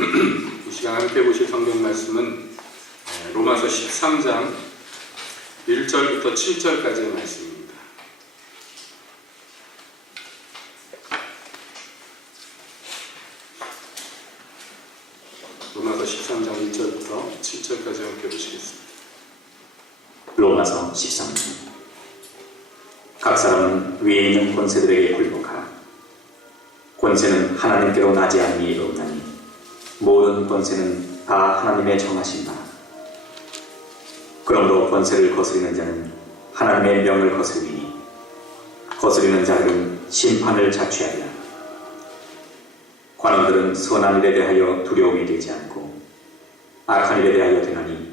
이 시간 함께 보실 성경 말씀은 로마서 13장 1절부터 7절까지의 말씀입니다. 로마서 13장 1절부터 7절까지 함께 보시겠습니다. 로마서 13장. 각 사람은 위에 있는 권세들에게 굴복하라. 권세는 하나님께로 나지 않니 없나니 모든 권세는 다 하나님의 정하신 바라. 그러므로 권세를 거스리는 자는 하나님의 명을 거스리니 거스리는 자들은 심판을 자취하리라. 관원들은 선한 일에 대하여 두려움이 되지 않고 악한 일에 대하여 되나니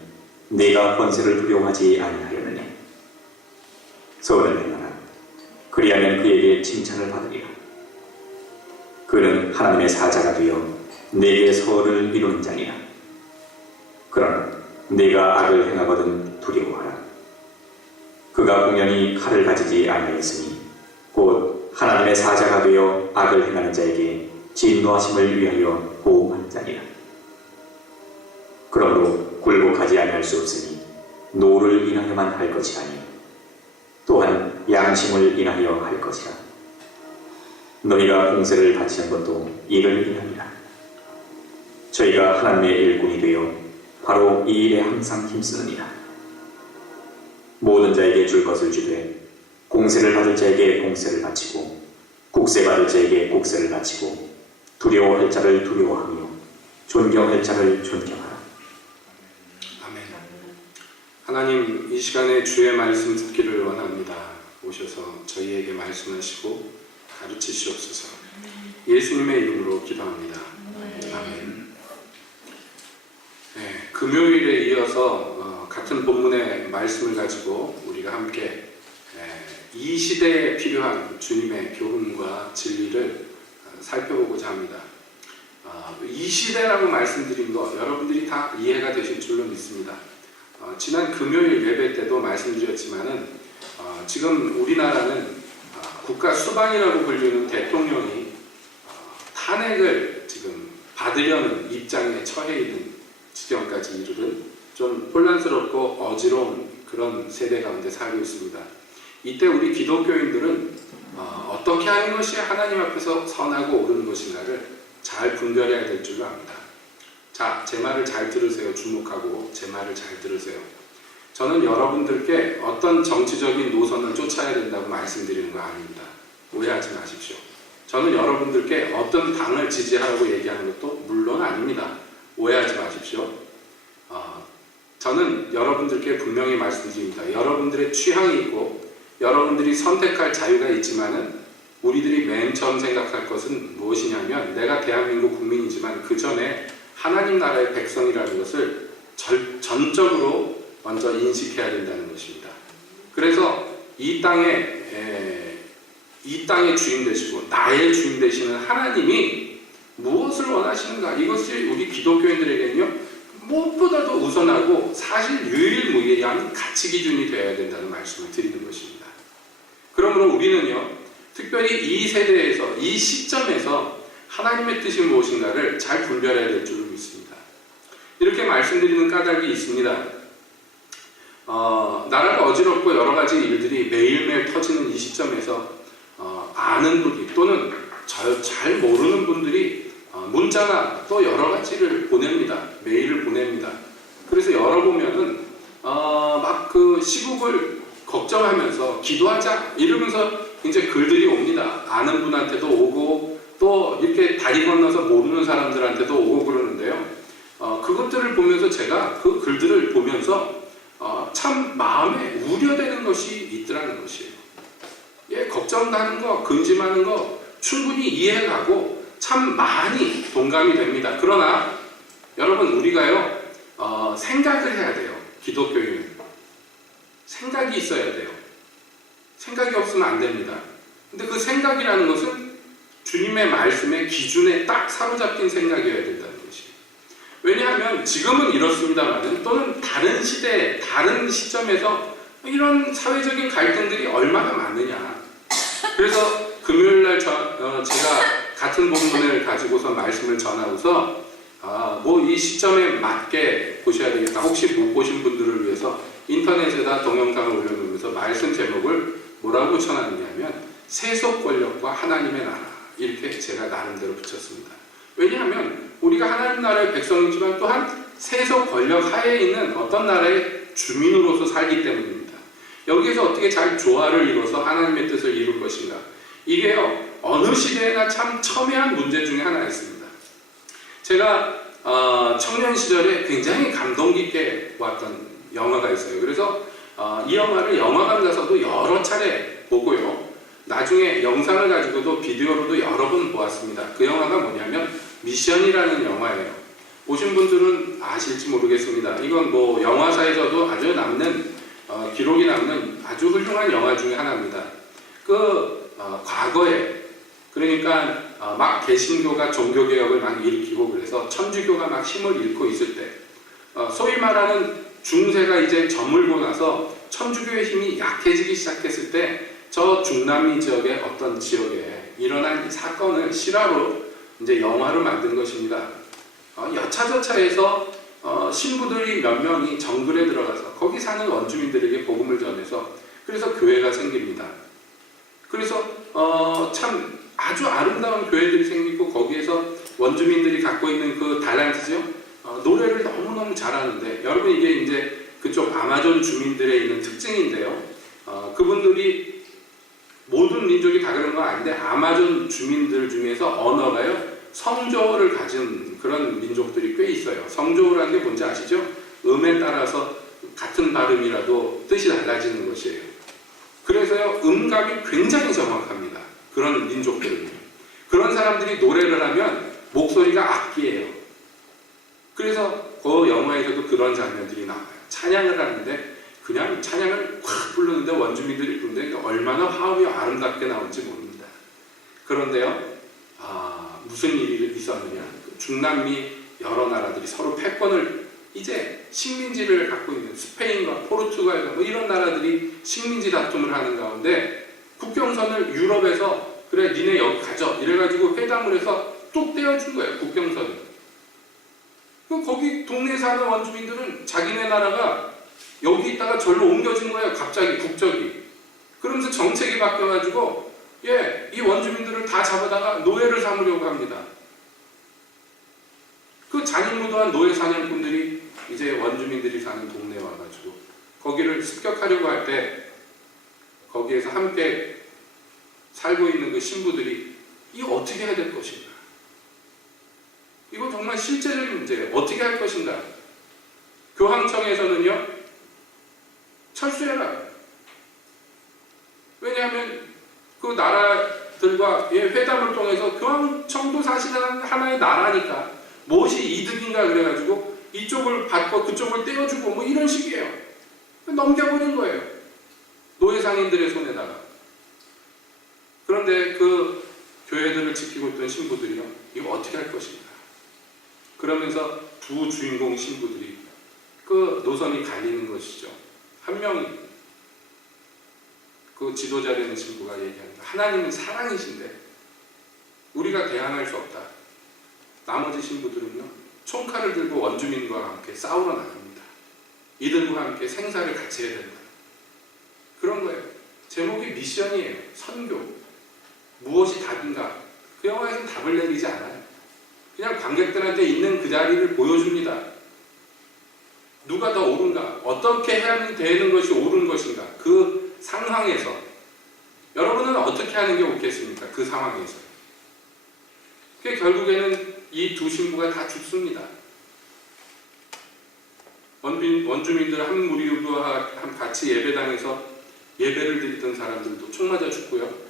네가 권세를 두려워하지 아니하려느냐. 선을 행하라. 그리하면 그에게 칭찬을 받으리라. 그는 하나님의 사자가 되어 내게 선을 이루는 자니라. 그러나 네가 악을 행하거든 두려워하라. 그가 공연히 칼을 가지지 아니하였으니 곧 하나님의 사자가 되어 악을 행하는 자에게 진노하심을 위하여 보호하는 자니라. 그러므로 굴복하지 아니할 수 없으니 노를 인하여만 할 것이 아니 또한 양심을 인하여 할 것이라. 너희가 공세를 바치는 것도 이를 인하니라. 저희가 하나님의 일꾼이 되어 바로 이 일에 항상 힘쓰느니라. 모든 자에게 줄 것을 주되 공세를 받을 자에게 공세를 바치고 국세 받을 자에게 국세를 바치고 두려워할 자를 두려워하며 존경할 자를 존경하라. 아멘. 하나님, 이 시간에 주의 말씀 듣기를 원합니다. 오셔서 저희에게 말씀하시고 가르치시옵소서. 예수님의 이름으로 기도합니다. 아멘. 네, 금요일에 이어서 같은 본문의 말씀을 가지고 우리가 함께 이 시대에 필요한 주님의 교훈과 진리를 살펴보고자 합니다. 이 시대라고 말씀드린 거 여러분들이 다 이해가 되실 줄로 믿습니다. 지난 금요일 예배 때도 말씀드렸지만은 지금 우리나라는 국가 수반이라고 불리는 대통령이 탄핵을 지금 받으려는 입장에 처해 있는 지경까지 이르는 좀 혼란스럽고 어지러운 그런 세대 가운데 살고 있습니다. 이때 우리 기독교인들은 어떻게 하는 것이 하나님 앞에서 선하고 옳은 것인가를 잘 분별해야 될 줄로 압니다. 자, 제 말을 잘 들으세요. 주목하고 제 말을 잘 들으세요. 저는 여러분들께 어떤 정치적인 노선을 쫓아야 된다고 말씀드리는 거 아닙니다. 오해하지 마십시오. 저는 여러분들께 어떤 당을 지지하라고 얘기하는 것도 물론 아닙니다. 오해하지 마십시오. 저는 여러분들께 분명히 말씀드립니다. 여러분들의 취향이 있고 여러분들이 선택할 자유가 있지만은 우리들이 맨 처음 생각할 것은 무엇이냐면 내가 대한민국 국민이지만 그 전에 하나님 나라의 백성이라는 것을 전적으로 먼저 인식해야 된다는 것입니다. 그래서 이 땅의 주인 되시고 나의 주인 되시는 하나님이 무엇을 원하시는가, 이것이 우리 기독교인들에게는요 무엇보다도 우선하고 사실 유일무이한 가치 기준이 되어야 된다는 말씀을 드리는 것입니다. 그러므로 우리는요 특별히 이 세대에서 이 시점에서 하나님의 뜻이 무엇인가를 잘 분별해야 될 줄로 믿습니다. 이렇게 말씀드리는 까닭이 있습니다. 나라가 어지럽고 여러 가지 일들이 매일매일 터지는 이 시점에서 아는 분이 또는 잘 모르는 분들이 문자나 또 여러 가지를 보냅니다. 메일을 보냅니다. 그래서 열어보면은 막 그 시국을 걱정하면서 기도하자 이러면서 이제 글들이 옵니다. 아는 분한테도 오고 또 이렇게 다리 건너서 모르는 사람들한테도 오고 그러는데요. 그것들을 보면서 제가 그 글들을 보면서 참 마음에 우려되는 것이 있더라는 것이에요. 예, 걱정하는 거, 근심하는 거 충분히 이해가고 참 많이 동감이 됩니다. 그러나 여러분 우리가요 생각을 해야 돼요. 기독교인은 생각이 있어야 돼요. 생각이 없으면 안 됩니다. 근데 그 생각이라는 것은 주님의 말씀의 기준에 딱 사로잡힌 생각이어야 된다는 것이에요. 왜냐하면 지금은 이렇습니다만 또는 다른 시대, 다른 시점에서 이런 사회적인 갈등들이 얼마나 많으냐. 그래서 금요일날 제가 같은 본문을 가지고서 말씀을 전하고서 이 시점에 맞게 보셔야 되겠다. 혹시 못 보신 분들을 위해서 인터넷에다 동영상을 올려놓으면서 말씀 제목을 뭐라고 붙여놨냐면 세속 권력과 하나님의 나라, 이렇게 제가 나름대로 붙였습니다. 왜냐하면 우리가 하나님 나라의 백성이지만 또한 세속 권력 하에 있는 어떤 나라의 주민으로서 살기 때문입니다. 여기에서 어떻게 잘 조화를 이뤄서 하나님의 뜻을 이룰 것인가, 이게요 어느 시대에나 참 첨예한 문제 중에 하나였습니다. 제가 청년 시절에 굉장히 감동 깊게 보았던 영화가 있어요. 그래서 이 영화를 영화관 가서도 여러 차례 보고요, 나중에 영상을 가지고도 비디오로도 여러 번 보았습니다. 그 영화가 뭐냐면 미션이라는 영화예요. 보신 분들은 아실지 모르겠습니다. 이건 뭐 영화사에서도 아주 남는 기록이 남는 아주 훌륭한 영화 중에 하나입니다. 과거에, 그러니까 막 개신교가 종교개혁을 막 일으키고 그래서 천주교가 막 힘을 잃고 있을 때, 소위 말하는 중세가 이제 저물고 나서 천주교의 힘이 약해지기 시작했을 때, 저 중남미 지역의 어떤 지역에 일어난 사건을 실화로 이제 영화로 만든 것입니다. 여차저차해서 신부들이 몇 명이 정글에 들어가서 거기 사는 원주민들에게 복음을 전해서 그래서 교회가 생깁니다. 그래서 참 아주 아름다운 교회들이 생기고 거기에서 원주민들이 갖고 있는 그 달란트죠. 노래를 너무너무 잘하는데, 여러분 이게 이제 그쪽 아마존 주민들의 있는 특징인데요. 그분들이 모든 민족이 다 그런 건 아닌데 아마존 주민들 중에서 언어가요 성조어를 가진 그런 민족들이 꽤 있어요. 성조어라는 게 뭔지 아시죠? 음에 따라서 같은 발음이라도 뜻이 달라지는 것이에요. 그래서요 음감이 굉장히 정확합니다. 그런 민족들은요. 그런 사람들이 노래를 하면 목소리가 악기예요. 그래서 그 영화에서도 그런 장면들이 나와요. 찬양을 하는데 그냥 찬양을 확 부르는데 원주민들이 부르는데 얼마나 화음이 아름답게 나올지 모릅니다. 그런데요, 무슨 일이 있었느냐? 중남미 여러 나라들이 서로 패권을, 이제 식민지를 갖고 있는 스페인과 포르투갈과 뭐 이런 나라들이 식민지 다툼을 하는 가운데 국경선을 유럽에서 그래 니네 여기 가져 이래가지고 회담을 해서 뚝 떼어준 거예요. 국경선을. 그럼 거기 동네에 사는 원주민들은 자기네 나라가 여기 있다가 절로 옮겨진 거예요. 갑자기 국적이. 그러면서 정책이 바뀌어가지고 이 원주민들을 다 잡아다가 노예를 삼으려고 합니다. 그 잔인무도한 노예 사냥꾼들이 이제 원주민들이 사는 동네에 와가지고 거기를 습격하려고 할 때 거기에서 함께 살고 있는 그 신부들이 이거 어떻게 해야 될 것인가? 이거 정말 실제적인 문제예요. 어떻게 할 것인가? 교황청에서는요, 철수해라. 왜냐하면 그 나라들과 회담을 통해서 교황청도 사실은 하나의 나라니까 무엇이 이득인가 그래가지고 이쪽을 받고 그쪽을 떼어주고 뭐 이런 식이에요. 넘겨버린 거예요. 노예 상인들의 손에다가. 그런데 그 교회들을 지키고 있던 신부들이요, 이거 어떻게 할 것인가? 그러면서 두 주인공 신부들이 그 노선이 갈리는 것이죠. 한 명이 그 지도자 되는 신부가 얘기합니다. 하나님은 사랑이신데 우리가 대항할 수 없다. 나머지 신부들은요, 총칼을 들고 원주민과 함께 싸우러 나갑니다. 이들과 함께 생사를 같이 해야 된다. 그런 거예요. 제목이 미션이에요. 선교. 무엇이 답인가? 그 영화에서는 답을 내리지 않아요. 그냥 관객들한테 있는 그 자리를 보여줍니다. 누가 더 옳은가? 어떻게 해야 되는 것이 옳은 것인가? 그 상황에서 여러분은 어떻게 하는 게 옳겠습니까? 그 상황에서. 결국에는 이 두 신부가 다 죽습니다. 원주민들 한 무리와 같이 예배당에서 예배를 드리던 사람들도 총 맞아 죽고요.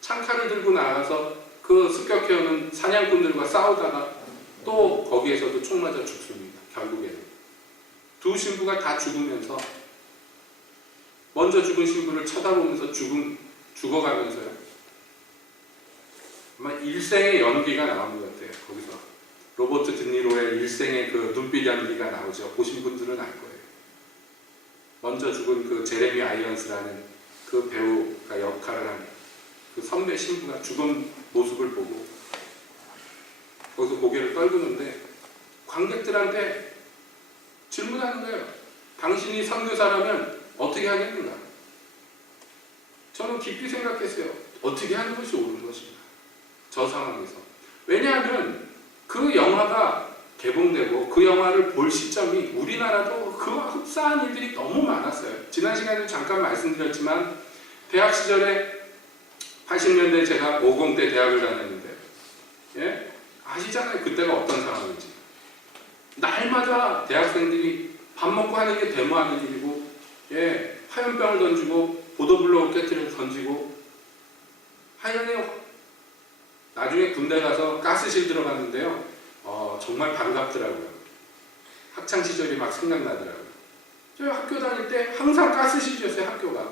창칼을 들고 나가서 그 습격해오는 사냥꾼들과 싸우다가 또 거기에서도 총 맞아 죽습니다. 결국에는 두 신부가 다 죽으면서 먼저 죽은 신부를 쳐다보면서 죽어가면서요, 아마 일생의 연기가 나온 것 같아요. 거기서 로버트 드니로의 일생의 그 눈빛 연기가 나오죠. 보신 분들은 알 거예요. 먼저 죽은 그 제레미 아이언스라는 그 배우가 역할을 한 그 선배 신부가 죽은 모습을 보고 거기서 고개를 떨구는데 관객들한테 질문하는 거예요. 당신이 선교사라면 어떻게 하겠는가? 저는 깊이 생각했어요. 어떻게 하는 것이 옳은 것인가? 저 상황에서. 왜냐하면 그 영화가 개봉되고 그 영화를 볼 시점이 우리나라도 그와 흡사한 일들이 너무 많았어요. 지난 시간에 잠깐 말씀드렸지만 대학 시절에 80년대 제가 50대 대학을 다녔는데 예? 아시잖아요. 그때가 어떤 상황인지. 날마다 대학생들이 밥 먹고 하는 게 데모하는 일이고 예? 화염병을 던지고 보도블록 깨트려 던지고 하여간에 나중에 군대 가서 가스실 들어갔는데요. 정말 반갑더라고요. 학창시절이 막 생각나더라고요. 저희 학교 다닐 때 항상 가스실이었어요. 학교가.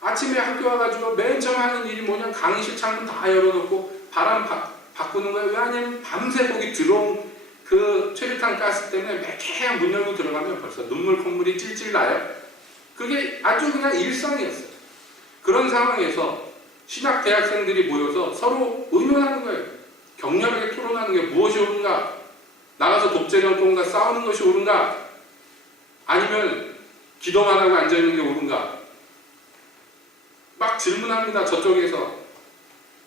아침에 학교 와가지고 맨 처음 하는 일이 뭐냐, 강의실 창문 다 열어놓고 바람 바꾸는 거예요. 왜냐하면 밤새 거기 들어온 그 최루탄 가스 때문에 매캐한 문 열고 들어가면 벌써 눈물 콧물이 찔찔 나요. 그게 아주 그냥 일상이었어요. 그런 상황에서 신학 대학생들이 모여서 서로 의논하는 거예요. 격렬하게 토론하는 게 무엇이 옳은가? 나가서 독재 정권과 싸우는 것이 옳은가? 아니면 기도만 하고 앉아있는 게 옳은가? 막 질문합니다. 저쪽에서.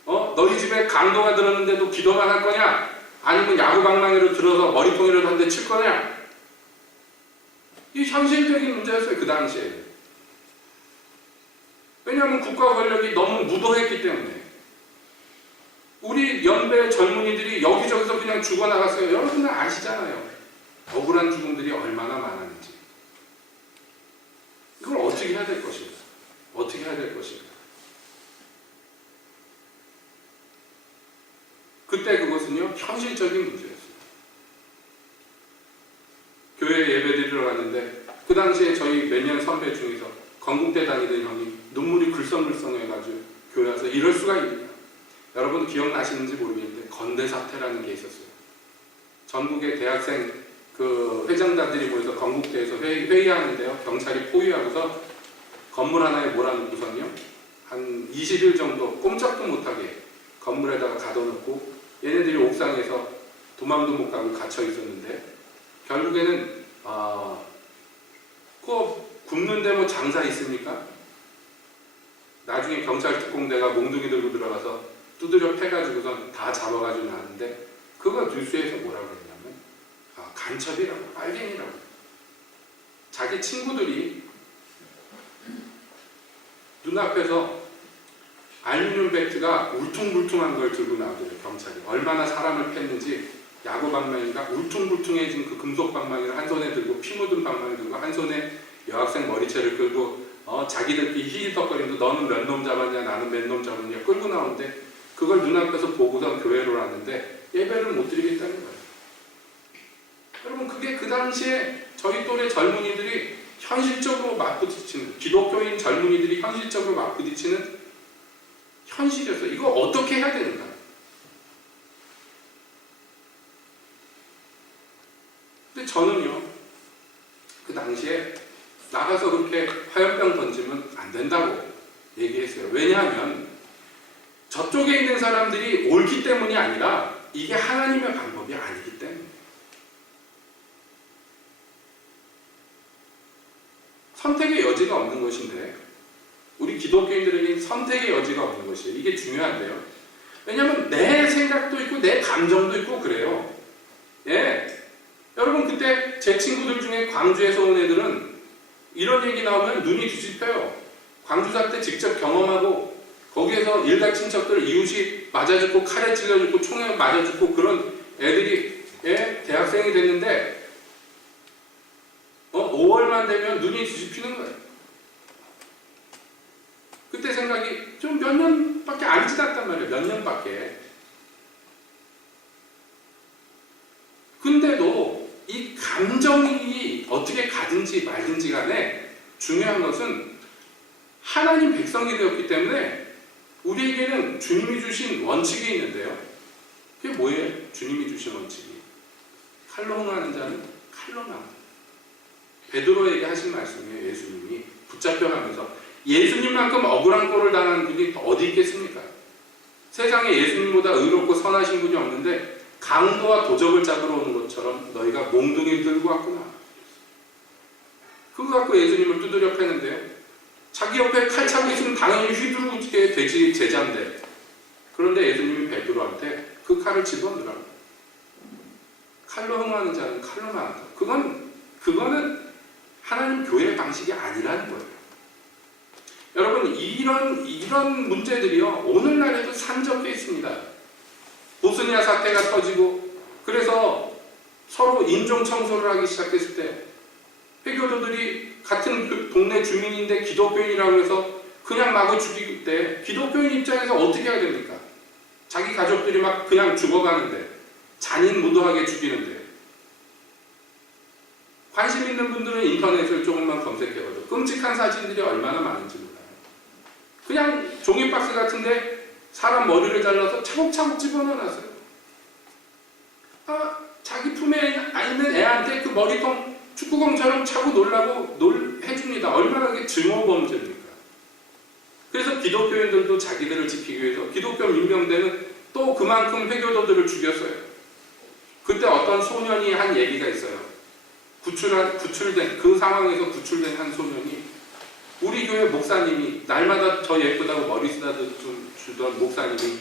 너희 집에 강도가 들었는데도 기도만 할 거냐? 아니면 야구방망이를 들어서 머리통이라도 한 대 칠 거냐? 이 현실적인 문제였어요. 그 당시에. 왜냐하면 국가 권력이 너무 무도했기 때문에. 우리 연배 젊은이들이 여기저기서 그냥 죽어나갔어요. 여러분은 아시잖아요. 억울한 죽음들이 얼마나 많았는지. 이걸 어떻게 해야 될 것인가? 어떻게 해야 될 것인가? 그때 그것은요, 현실적인 문제였어요. 교회 예배 드리러 갔는데 그 당시에 저희 몇 년 선배 중에서 건국대 다니던 형이 눈물이 글썽글썽해가지고 교회 와서 이럴 수가 있느냐. 여러분 기억나시는지 모르겠는데 건대 사태라는 게 있었어요. 전국의 대학생 그 회장단들이 모여서 건국대에서 회의하는데요. 경찰이 포위하고서 건물 하나에 몰아넣고선요. 한 20일 정도 꼼짝도 못하게 건물에다가 가둬놓고 얘네들이 옥상에서 도망도 못 가고 갇혀 있었는데 결국에는 그 굶는데 뭐 장사 있습니까? 나중에 경찰 특공대가 몽둥이 들고 들어가서 두드려 패가지고선 다 잡아가지고 나왔는데 그거 뉴스에서 뭐라고 했냐면 간첩이라고, 빨갱이라고. 자기 친구들이 눈앞에서 알루미늄 배트가 울퉁불퉁한 걸 들고 나오더래요. 경찰이 얼마나 사람을 팼는지. 야구 방망이가 울퉁불퉁해진 그 금속 방망이를 한 손에 들고 피 묻은 방망이 들고 한 손에 여학생 머리채를 끌고 자기들끼리 히히덕거리면서 너는 몇 놈 잡았냐 나는 몇 놈 잡았냐 끌고 나오는데 그걸 눈앞에서 보고선 교회로 왔는데 예배를 못 드리겠다는 거예요. 여러분 그게 그 당시에 저희 또래 젊은이들이 현실적으로 맞부딪히는, 기독교인 젊은이들이 현실적으로 맞부딪히는 현실이었어요. 이거 어떻게 해야 되는가? 근데 저는요, 그 당시에 나가서 그렇게 화염병 던지면 안 된다고 얘기했어요. 왜냐하면 저쪽에 있는 사람들이 옳기 때문이 아니라 이게 하나님의 방법이 아니기 때문에. 선택의 여지가 없는 것인데 우리 기독교인들에게 선택의 여지가 없는 것이에요. 이게 중요한데요. 왜냐하면 내 생각도 있고 내 감정도 있고 그래요. 예. 여러분 그때 제 친구들 중에 광주에서 온 애들은 이런 얘기 나오면 눈이 뒤집혀요. 광주 사태 직접 경험하고 거기에서 일가 친척들 이웃이 맞아 죽고 칼에 찔러 죽고 총에 맞아 죽고 그런 애들이 예? 대학생이 됐는데 5월만 되면 눈이 뒤집히는 거예요. 그때 생각이 좀 몇 년밖에 안 지났단 말이에요. 몇 년밖에. 근데도 이 감정이 어떻게 가든지 말든지 간에 중요한 것은 하나님 백성이 되었기 때문에 우리에게는 주님이 주신 원칙이 있는데요. 그게 뭐예요? 주님이 주신 원칙이. 칼로 흥하는 자는 칼로 망한다. 베드로에게 하신 말씀이에요. 예수님이 붙잡혀가면서 예수님만큼 억울한 꼴을 당한 분이 어디 있겠습니까? 세상에 예수님보다 의롭고 선하신 분이 없는데 강도와 도적을 잡으러 오는 것처럼 너희가 몽둥이를 들고 왔구나. 그거 갖고 예수님을 두드려 패는데요. 자기 옆에 칼 차고 있으면 당연히 휘두르게 되지 제자인데, 그런데 예수님이 베드로한테 그 칼을 집어넣으라고. 칼로 흥하는 자는 칼로 망한다. 그거는 하나님 교회의 방식이 아니라는 거예요. 여러분, 이런 문제들이요, 오늘날에도 산적해 있습니다. 보스니아 사태가 터지고, 그래서 서로 인종 청소를 하기 시작했을 때 회교도들이 같은 동네 주민인데 기독교인이라고 해서 그냥 마구 죽일 때 기독교인 입장에서 어떻게 해야 됩니까? 자기 가족들이 막 그냥 죽어가는데, 잔인무도하게 죽이는데, 관심 있는 분들은 인터넷을 조금만 검색해봐도 끔찍한 사진들이 얼마나 많은지 몰라요. 그냥 종이박스 같은데 사람 머리를 잘라서 차곡차곡 집어넣어놨어요. 자기 품에 있는 애한테 그 머리통 축구공처럼 차고 놀라고 해줍니다. 얼마나 그게 증오범죄입니까? 그래서 기독교인들도 자기들을 지키기 위해서 기독교 민병대는 또 그만큼 회교도들을 죽였어요. 그때 어떤 소년이 한 얘기가 있어요. 구출된 그 상황에서 구출된 한 소년이, 우리 교회 목사님이, 날마다 저 예쁘다고 머리 쓰다주던 목사님이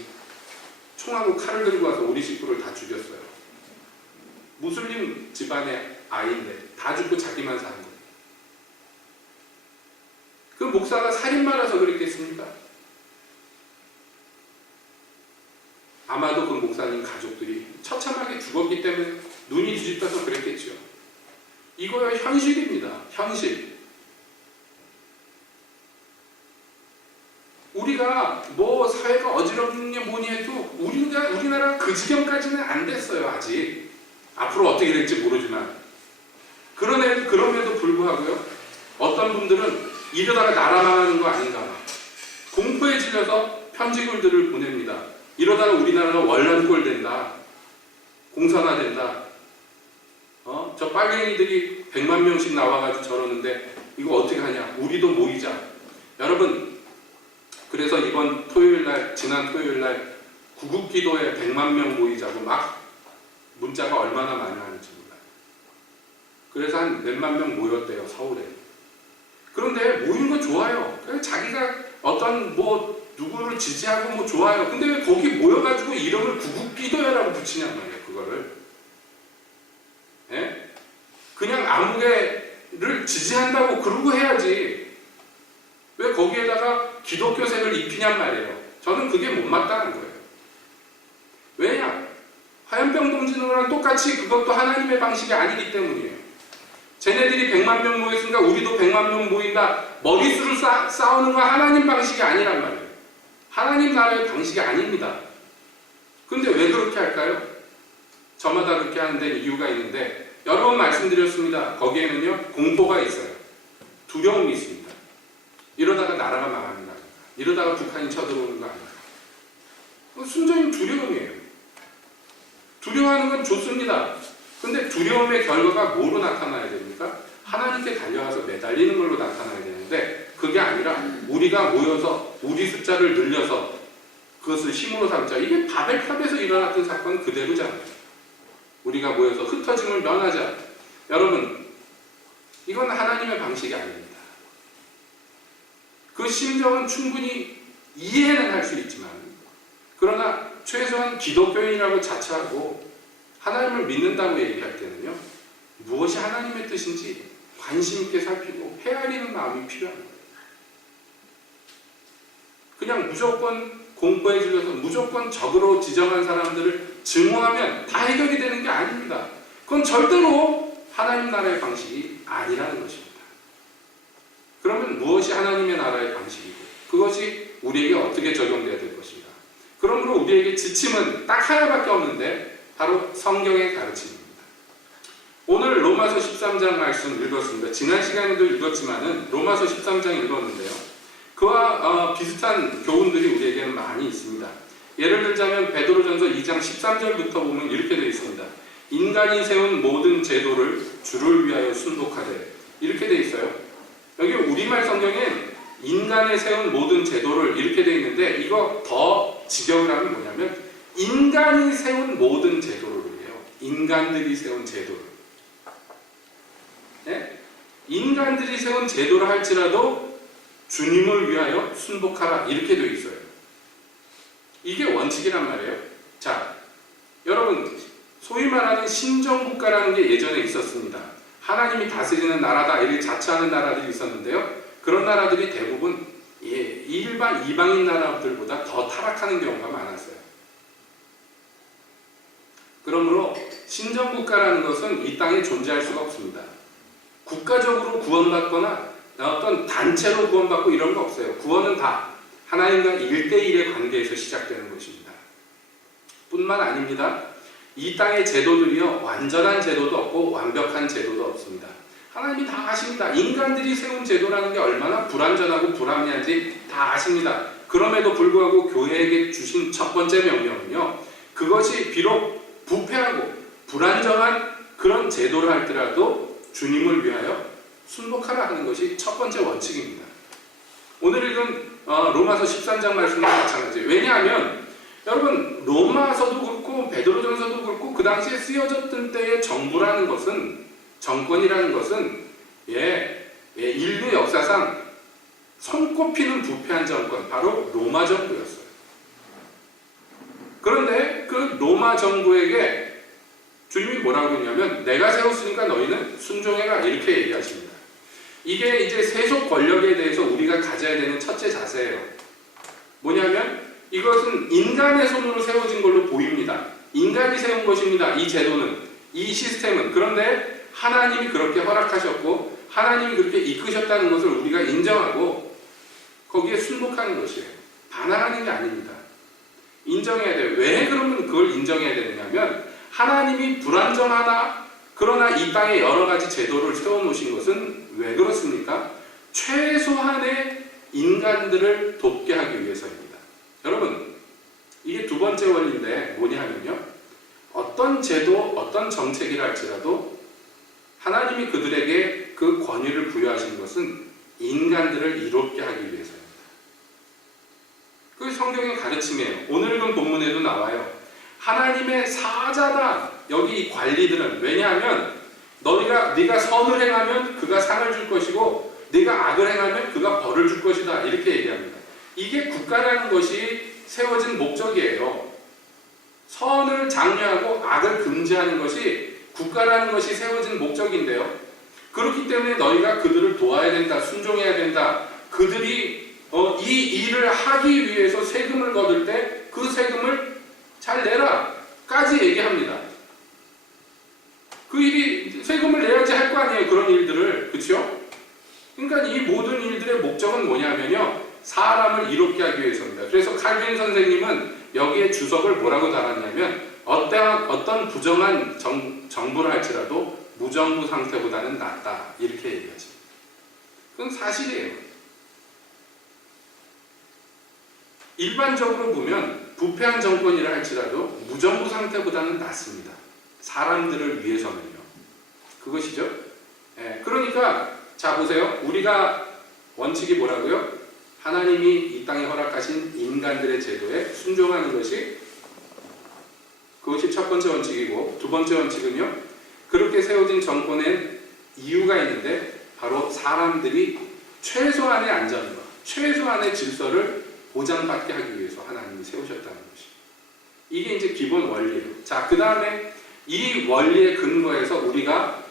총하고 칼을 들고 와서 우리 식구를 다 죽였어요. 무슬림 집안의 아이인데 다 죽고 자기만 사는 거예요. 그 목사가 살인마라서 그랬겠습니까? 아마도 그 목사님 가족들이 처참하게 죽었기 때문에 눈이 뒤집혀서 그랬겠죠. 이거야 현실입니다. 현실. 우리가 뭐 사회가 어지럽는 뭐니 해도 우리나라가 그 지경까지는 안 됐어요. 아직. 앞으로 어떻게 될지 모르지만. 그럼에도 불구하고요, 어떤 분들은 이러다가 나라 망하는 거 아닌가, 공포에 질려서 편지글들을 보냅니다. 이러다가 우리나라가 월남골 된다, 공산화된다, 저 빨갱이들이 100만 명씩 나와가지고 저러는데 이거 어떻게 하냐, 우리도 모이자. 여러분, 그래서 지난 토요일날 구국기도에 100만 명 모이자고 막 문자가 얼마나 많이 하는지 몰라요. 그래서 한 몇만 명 모였대요, 서울에. 그런데 모이는 거 좋아요. 자기가 어떤 누구를 지지하고 좋아요. 근데 왜 거기 모여가지고 이름을 구국기도회라고 붙이냔 말이에요, 그거를. 예? 그냥 아무개를 지지한다고 그러고 해야지. 왜 거기에다가 기독교색을 입히냔 말이에요. 저는 그게 못마땅한 거예요. 왜냐? 화염병 동지노랑 똑같이 그것도 하나님의 방식이 아니기 때문이에요. 쟤네들이 100만 명 모였으니까 우리도 100만 명 모인다. 머릿수를 싸우는 건 하나님 방식이 아니란 말이에요. 하나님 나라의 방식이 아닙니다. 근데 왜 그렇게 할까요? 저마다 그렇게 하는 데 이유가 있는데, 여러 번 말씀드렸습니다. 거기에는요, 공포가 있어요. 두려움이 있습니다. 이러다가 나라가 망하는 거 아닌가? 이러다가 북한이 쳐들어오는 거 아닌가? 순전히 두려움이에요. 두려워하는 건 좋습니다. 근데 두려움의 결과가 뭐로 나타나야 됩니까? 하나님께 달려와서 매달리는 걸로 나타나야 되는데, 그게 아니라 우리가 모여서 우리 숫자를 늘려서 그것을 힘으로 삼자. 이게 바벨탑에서 일어났던 사건 그대로잖아요. 우리가 모여서 흩어짐을 면하자. 여러분, 이건 하나님의 방식이 아닙니다. 그 심정은 충분히 이해는 할 수 있지만, 그러나 최소한 기독교인이라고 자처하고 하나님을 믿는다고 얘기할 때는요, 무엇이 하나님의 뜻인지 관심 있게 살피고 헤아리는 마음이 필요합니다. 그냥 무조건 공포에 질려서 무조건 적으로 지정한 사람들을 증오하면 다 해결이 되는 게 아닙니다. 그건 절대로 하나님 나라의 방식이 아니라는 것입니다. 그러면 무엇이 하나님의 나라의 방식이고 그것이 우리에게 어떻게 적용돼야 될 것인가? 그러므로 우리에게 지침은 딱 하나밖에 없는데 바로 성경의 가르침입니다. 오늘 로마서 13장 말씀 읽었습니다. 지난 시간에도 읽었지만은 로마서 13장 읽었는데요. 그와 비슷한 교훈들이 우리에게는 많이 있습니다. 예를 들자면 베드로전서 2장 13절부터 보면 이렇게 되어 있습니다. 인간이 세운 모든 제도를 주를 위하여 순복하되, 이렇게 되어 있어요. 여기 우리말 성경엔 인간의 세운 모든 제도를 이렇게 되어 있는데, 이거 더 직역을 하면 뭐냐면 인간이 세운 모든 제도를 해요. 인간들이 세운 제도를. 네? 인간들이 세운 제도를 할지라도 주님을 위하여 순복하라 이렇게 되어 있어요. 이게 원칙이란 말이에요. 자, 여러분 소위 말하는 신정국가라는 게 예전에 있었습니다. 하나님이 다스리는 나라다 이렇게 자처하는 나라들이 있었는데요. 그런 나라들이 대부분 일반 이방인 나라들보다 더 타락하는 경우가 많았어요. 그러므로 신정국가라는 것은 이 땅에 존재할 수가 없습니다. 국가적으로 구원받거나 어떤 단체로 구원받고 이런 거 없어요. 구원은 다 하나님과 1대1의 관계에서 시작되는 것입니다. 뿐만 아닙니다. 이 땅의 제도들이요, 완전한 제도도 없고 완벽한 제도도 없습니다. 하나님이 다 아십니다. 인간들이 세운 제도라는 게 얼마나 불완전하고 불합리한지 다 아십니다. 그럼에도 불구하고 교회에게 주신 첫 번째 명령은요, 그것이 비록 부패하고 불완전한 그런 제도를 할지라도 주님을 위하여 순복하라 하는 것이 첫 번째 원칙입니다. 오늘 읽은 로마서 13장 말씀과 마찬가지예요. 왜냐하면 여러분 로마서도 그렇고 베드로전서도 그렇고 그 당시에 쓰여졌던 때의 정부라는 것은, 정권이라는 것은 인류 역사상 손꼽히는 부패한 정권, 바로 로마 정부였어요. 그런데 그 로마 정부에게 주님이 뭐라고 했냐면 내가 세웠으니까 너희는 순종해라 이렇게 얘기하십니다. 이게 이제 세속 권력에 대해서 우리가 가져야 되는 첫째 자세예요. 뭐냐면 이것은 인간의 손으로 세워진 걸로 보입니다. 인간이 세운 것입니다. 이 제도는, 이 시스템은. 그런데 하나님이 그렇게 허락하셨고 하나님이 그렇게 이끄셨다는 것을 우리가 인정하고 거기에 순복하는 것이에요. 반항하는 게 아닙니다. 인정해야 돼요. 왜 그러면 그걸 인정해야 되느냐면 하나님이 불완전하다 그러나 이 땅에 여러 가지 제도를 세워놓으신 것은 왜 그렇습니까? 최소한의 인간들을 돕게 하기 위해서입니다. 여러분, 이게 두 번째 원리인데 뭐냐 하면요, 어떤 제도, 어떤 정책이라 할지라도 하나님이 그들에게 그 권위를 부여하신 것은 인간들을 이롭게 하기 위해서입니다. 그게 성경의 가르침이에요. 오늘 읽은 본문에도 나와요. 하나님의 사자다. 여기 이 관리들은. 왜냐하면 네가 선을 행하면 그가 상을 줄 것이고 네가 악을 행하면 그가 벌을 줄 것이다. 이렇게 얘기합니다. 이게 국가라는 것이 세워진 목적이에요. 선을 장려하고 악을 금지하는 것이 국가라는 것이 세워진 목적인데요. 그렇기 때문에 너희가 그들을 도와야 된다. 순종해야 된다. 그들이 이 일을 하기 위해서 세금을 거둘 때 그 세금을 잘 내라 까지 얘기합니다. 그 일이 세금을 내야지 할 거 아니에요. 그런 일들을. 그렇죠? 그러니까 이 모든 일들의 목적은 뭐냐면요, 사람을 이롭게 하기 위해서입니다. 그래서 칼빈 선생님은 여기에 주석을 뭐라고 달았냐면 어떤 부정한 정부를 할지라도 무정부 상태보다는 낫다 이렇게 얘기하십니다. 그건 사실이에요. 일반적으로 보면 부패한 정권이라 할지라도 무정부 상태보다는 낫습니다. 사람들을 위해서는요. 그것이죠. 그러니까 자 보세요. 우리가 원칙이 뭐라고요? 하나님이 이 땅에 허락하신 인간들의 제도에 순종하는 것이, 그것이 첫 번째 원칙이고, 두 번째 원칙은요, 그렇게 세워진 정권엔 이유가 있는데 바로 사람들이 최소한의 안전과 최소한의 질서를 보장받게 하기 위해서 하나님이 세우셨다는 것입니다. 이게 이제 기본 원리예요. 자, 그 다음에 이 원리에 근거해서 우리가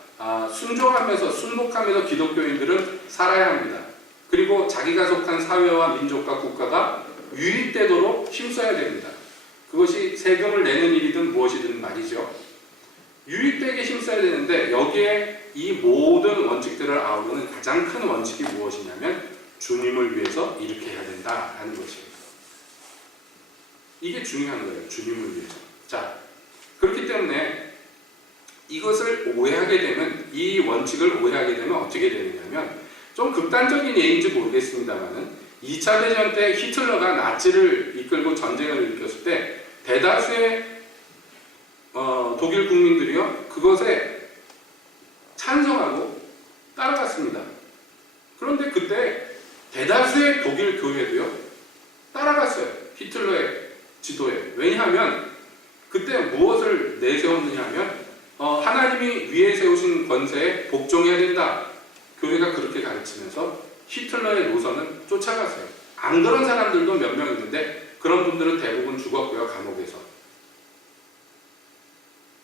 순종하면서 순복하면서 기독교인들은 살아야 합니다. 그리고 자기가 속한 사회와 민족과 국가가 유익되도록 힘써야 됩니다. 그것이 세금을 내는 일이든 무엇이든 말이죠. 유익되게 힘써야 되는데 여기에 이 모든 원칙들을 아우르는 가장 큰 원칙이 무엇이냐면 주님을 위해서 이렇게 해야 된다 하는 것입니다. 이게 중요한 거예요. 주님을 위해서. 자, 그렇기 때문에 이것을 오해하게 되면, 이 원칙을 오해하게 되면 어떻게 되느냐면, 좀 극단적인 예인지 모르겠습니다만은 2차 대전 때 히틀러가 나치를 이끌고 전쟁을 일으켰을 때 대다수의 독일 국민들이요 그것에 찬성하고 따라갔습니다. 그런데 그때 대다수의 독일 교회도요 따라갔어요. 히틀러의 지도에. 왜냐하면 그때 무엇을 내세웠느냐 하면 하나님이 위에 세우신 권세에 복종해야 된다. 교회가 그렇게 가르치면서 히틀러의 노선은 쫓아갔어요. 안 그런 사람들도 몇 명 있는데 그런 분들은 대부분 죽었고요. 감옥에서.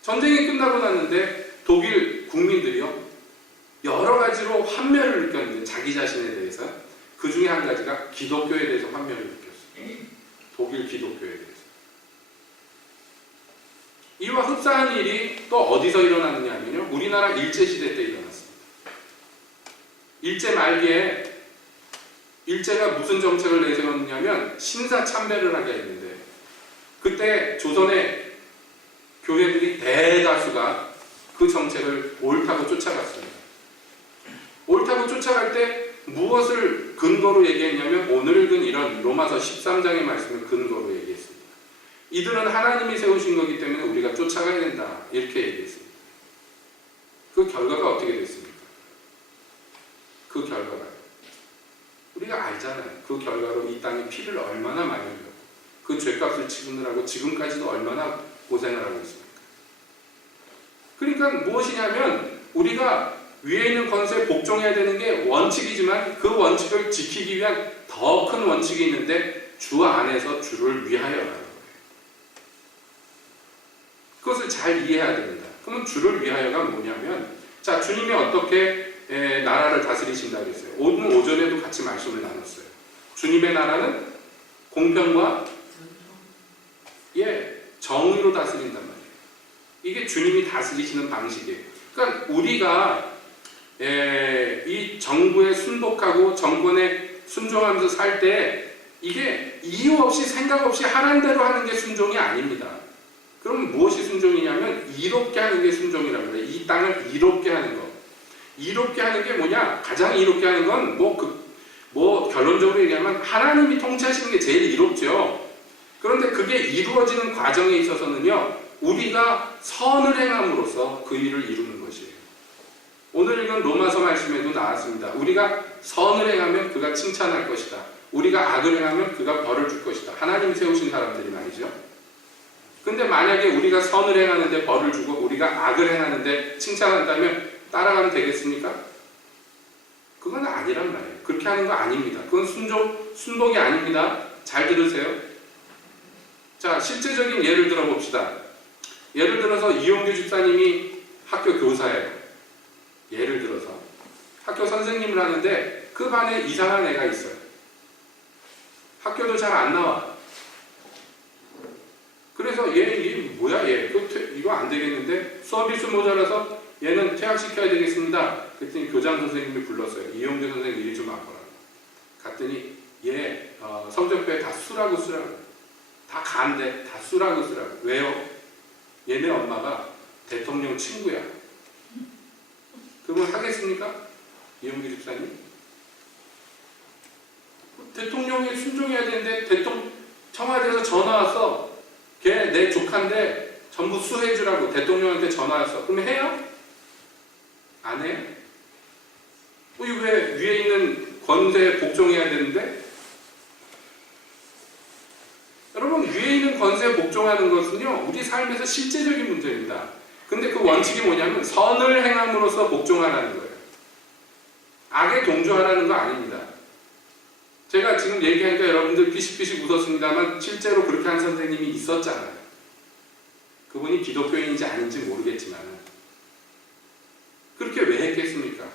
전쟁이 끝나고 났는데 독일 국민들이요. 여러 가지로 환멸을 느꼈는데 자기 자신에 대해서 그 중에 한 가지가 기독교에 대해서 환멸을 느꼈어요. 독일 기독교에 대해서. 이와 흡사한 일이 또 어디서 일어났느냐 하면요. 우리나라 일제시대 때 일어났습니다. 일제 말기에 일제가 무슨 정책을 내세웠느냐면 신사참배를 하게 했는데 그때 조선의 교회들이 대다수가 그 정책을 옳다고 쫓아갔습니다. 옳다고 쫓아갈 때 무엇을 근거로 얘기했냐면 오늘 읽은 이런 로마서 13장의 말씀을 근거로 얘기했습니다. 이들은 하나님이 세우신 거기 때문에 우리가 쫓아가야 된다. 이렇게 얘기했습니다. 그 결과가 어떻게 됐습니까? 그 결과가 우리가 알잖아요. 그 결과로 이 땅에 피를 얼마나 많이 흘렸고 그 죄값을 치르느라고 지금까지도 얼마나 고생을 하고 있습니까? 그러니까 무엇이냐면 우리가 위에 있는 권세에 복종해야 되는 게 원칙이지만 그 원칙을 지키기 위한 더 큰 원칙이 있는데 주 안에서 주를 위하여라는 거예요. 그것을 잘 이해해야 됩니다. 그러면 주를 위하여가 뭐냐면 자 주님이 어떻게 나라를 다스리신다고 했어요. 오늘 오전에도 같이 말씀을 나눴어요. 주님의 나라는 공평과 정의로 다스린단 말이에요. 이게 주님이 다스리시는 방식이에요. 그러니까 우리가 이 정부에 순복하고 정권에 순종하면서 살 때 이게 이유 없이 생각 없이 하라는 대로 하는 게 순종이 아닙니다. 그럼 무엇이 순종이냐면 이롭게 하는 게 순종이라고 해요. 이 땅을 이롭게 하는 거. 이롭게 하는 게 뭐냐? 가장 이롭게 하는 건 결론적으로 얘기하면 하나님이 통치하시는 게 제일 이롭죠. 그런데 그게 이루어지는 과정에 있어서는요, 우리가 선을 행함으로써 그 일을 이루는 것이에요. 오늘 읽은 로마서 말씀에도 나왔습니다. 우리가 선을 행하면 그가 칭찬할 것이다. 우리가 악을 행하면 그가 벌을 줄 것이다. 하나님이 세우신 사람들이 말이죠. 근데 만약에 우리가 선을 행하는데 벌을 주고 우리가 악을 행하는데 칭찬한다면 따라가면 되겠습니까? 그건 아니란 말이에요. 그렇게 하는 거 아닙니다. 그건 순복이 아닙니다. 잘 들으세요. 자, 실제적인 예를 들어봅시다. 예를 들어서 이용규 집사님이 학교 교사예요. 예를 들어서 학교 선생님을 하는데 그 반에 이상한 애가 있어요. 학교도 잘 안 나와. 그래서 얘 뭐야 얘 이거 안 되겠는데 수업일수 모자라서 얘는 퇴학시켜야 되겠습니다. 그랬더니 교장 선생님이 불렀어요. 이용규 선생님 이리 좀 와보라고. 갔더니 얘 성적표에 다 수라고 다 간대. 다 수라고 쓰라고. 왜요? 얘네 엄마가 대통령 친구야. 그러면 하겠습니까? 이용규 집사님? 대통령에 순종해야 되는데 청와대에서 전화 왔어. 걔 내 조카인데 전부 수해주라고 대통령한테 전화 왔어. 그러면 해요? 안 해요? 이거 왜 위에 있는 권세에 복종해야 되는데? 여러분 위에 있는 권세에 복종하는 것은요 우리 삶에서 실제적인 문제입니다. 근데 그 원칙이 뭐냐면 선을 행함으로써 복종하라는 거예요. 악에 동조하라는 거 아닙니다. 제가 지금 얘기하니까 여러분들 피식피식 웃었습니다만 실제로 그렇게 한 선생님이 있었잖아요. 그분이 기독교인인지 아닌지 모르겠지만 그렇게 왜 했겠습니까?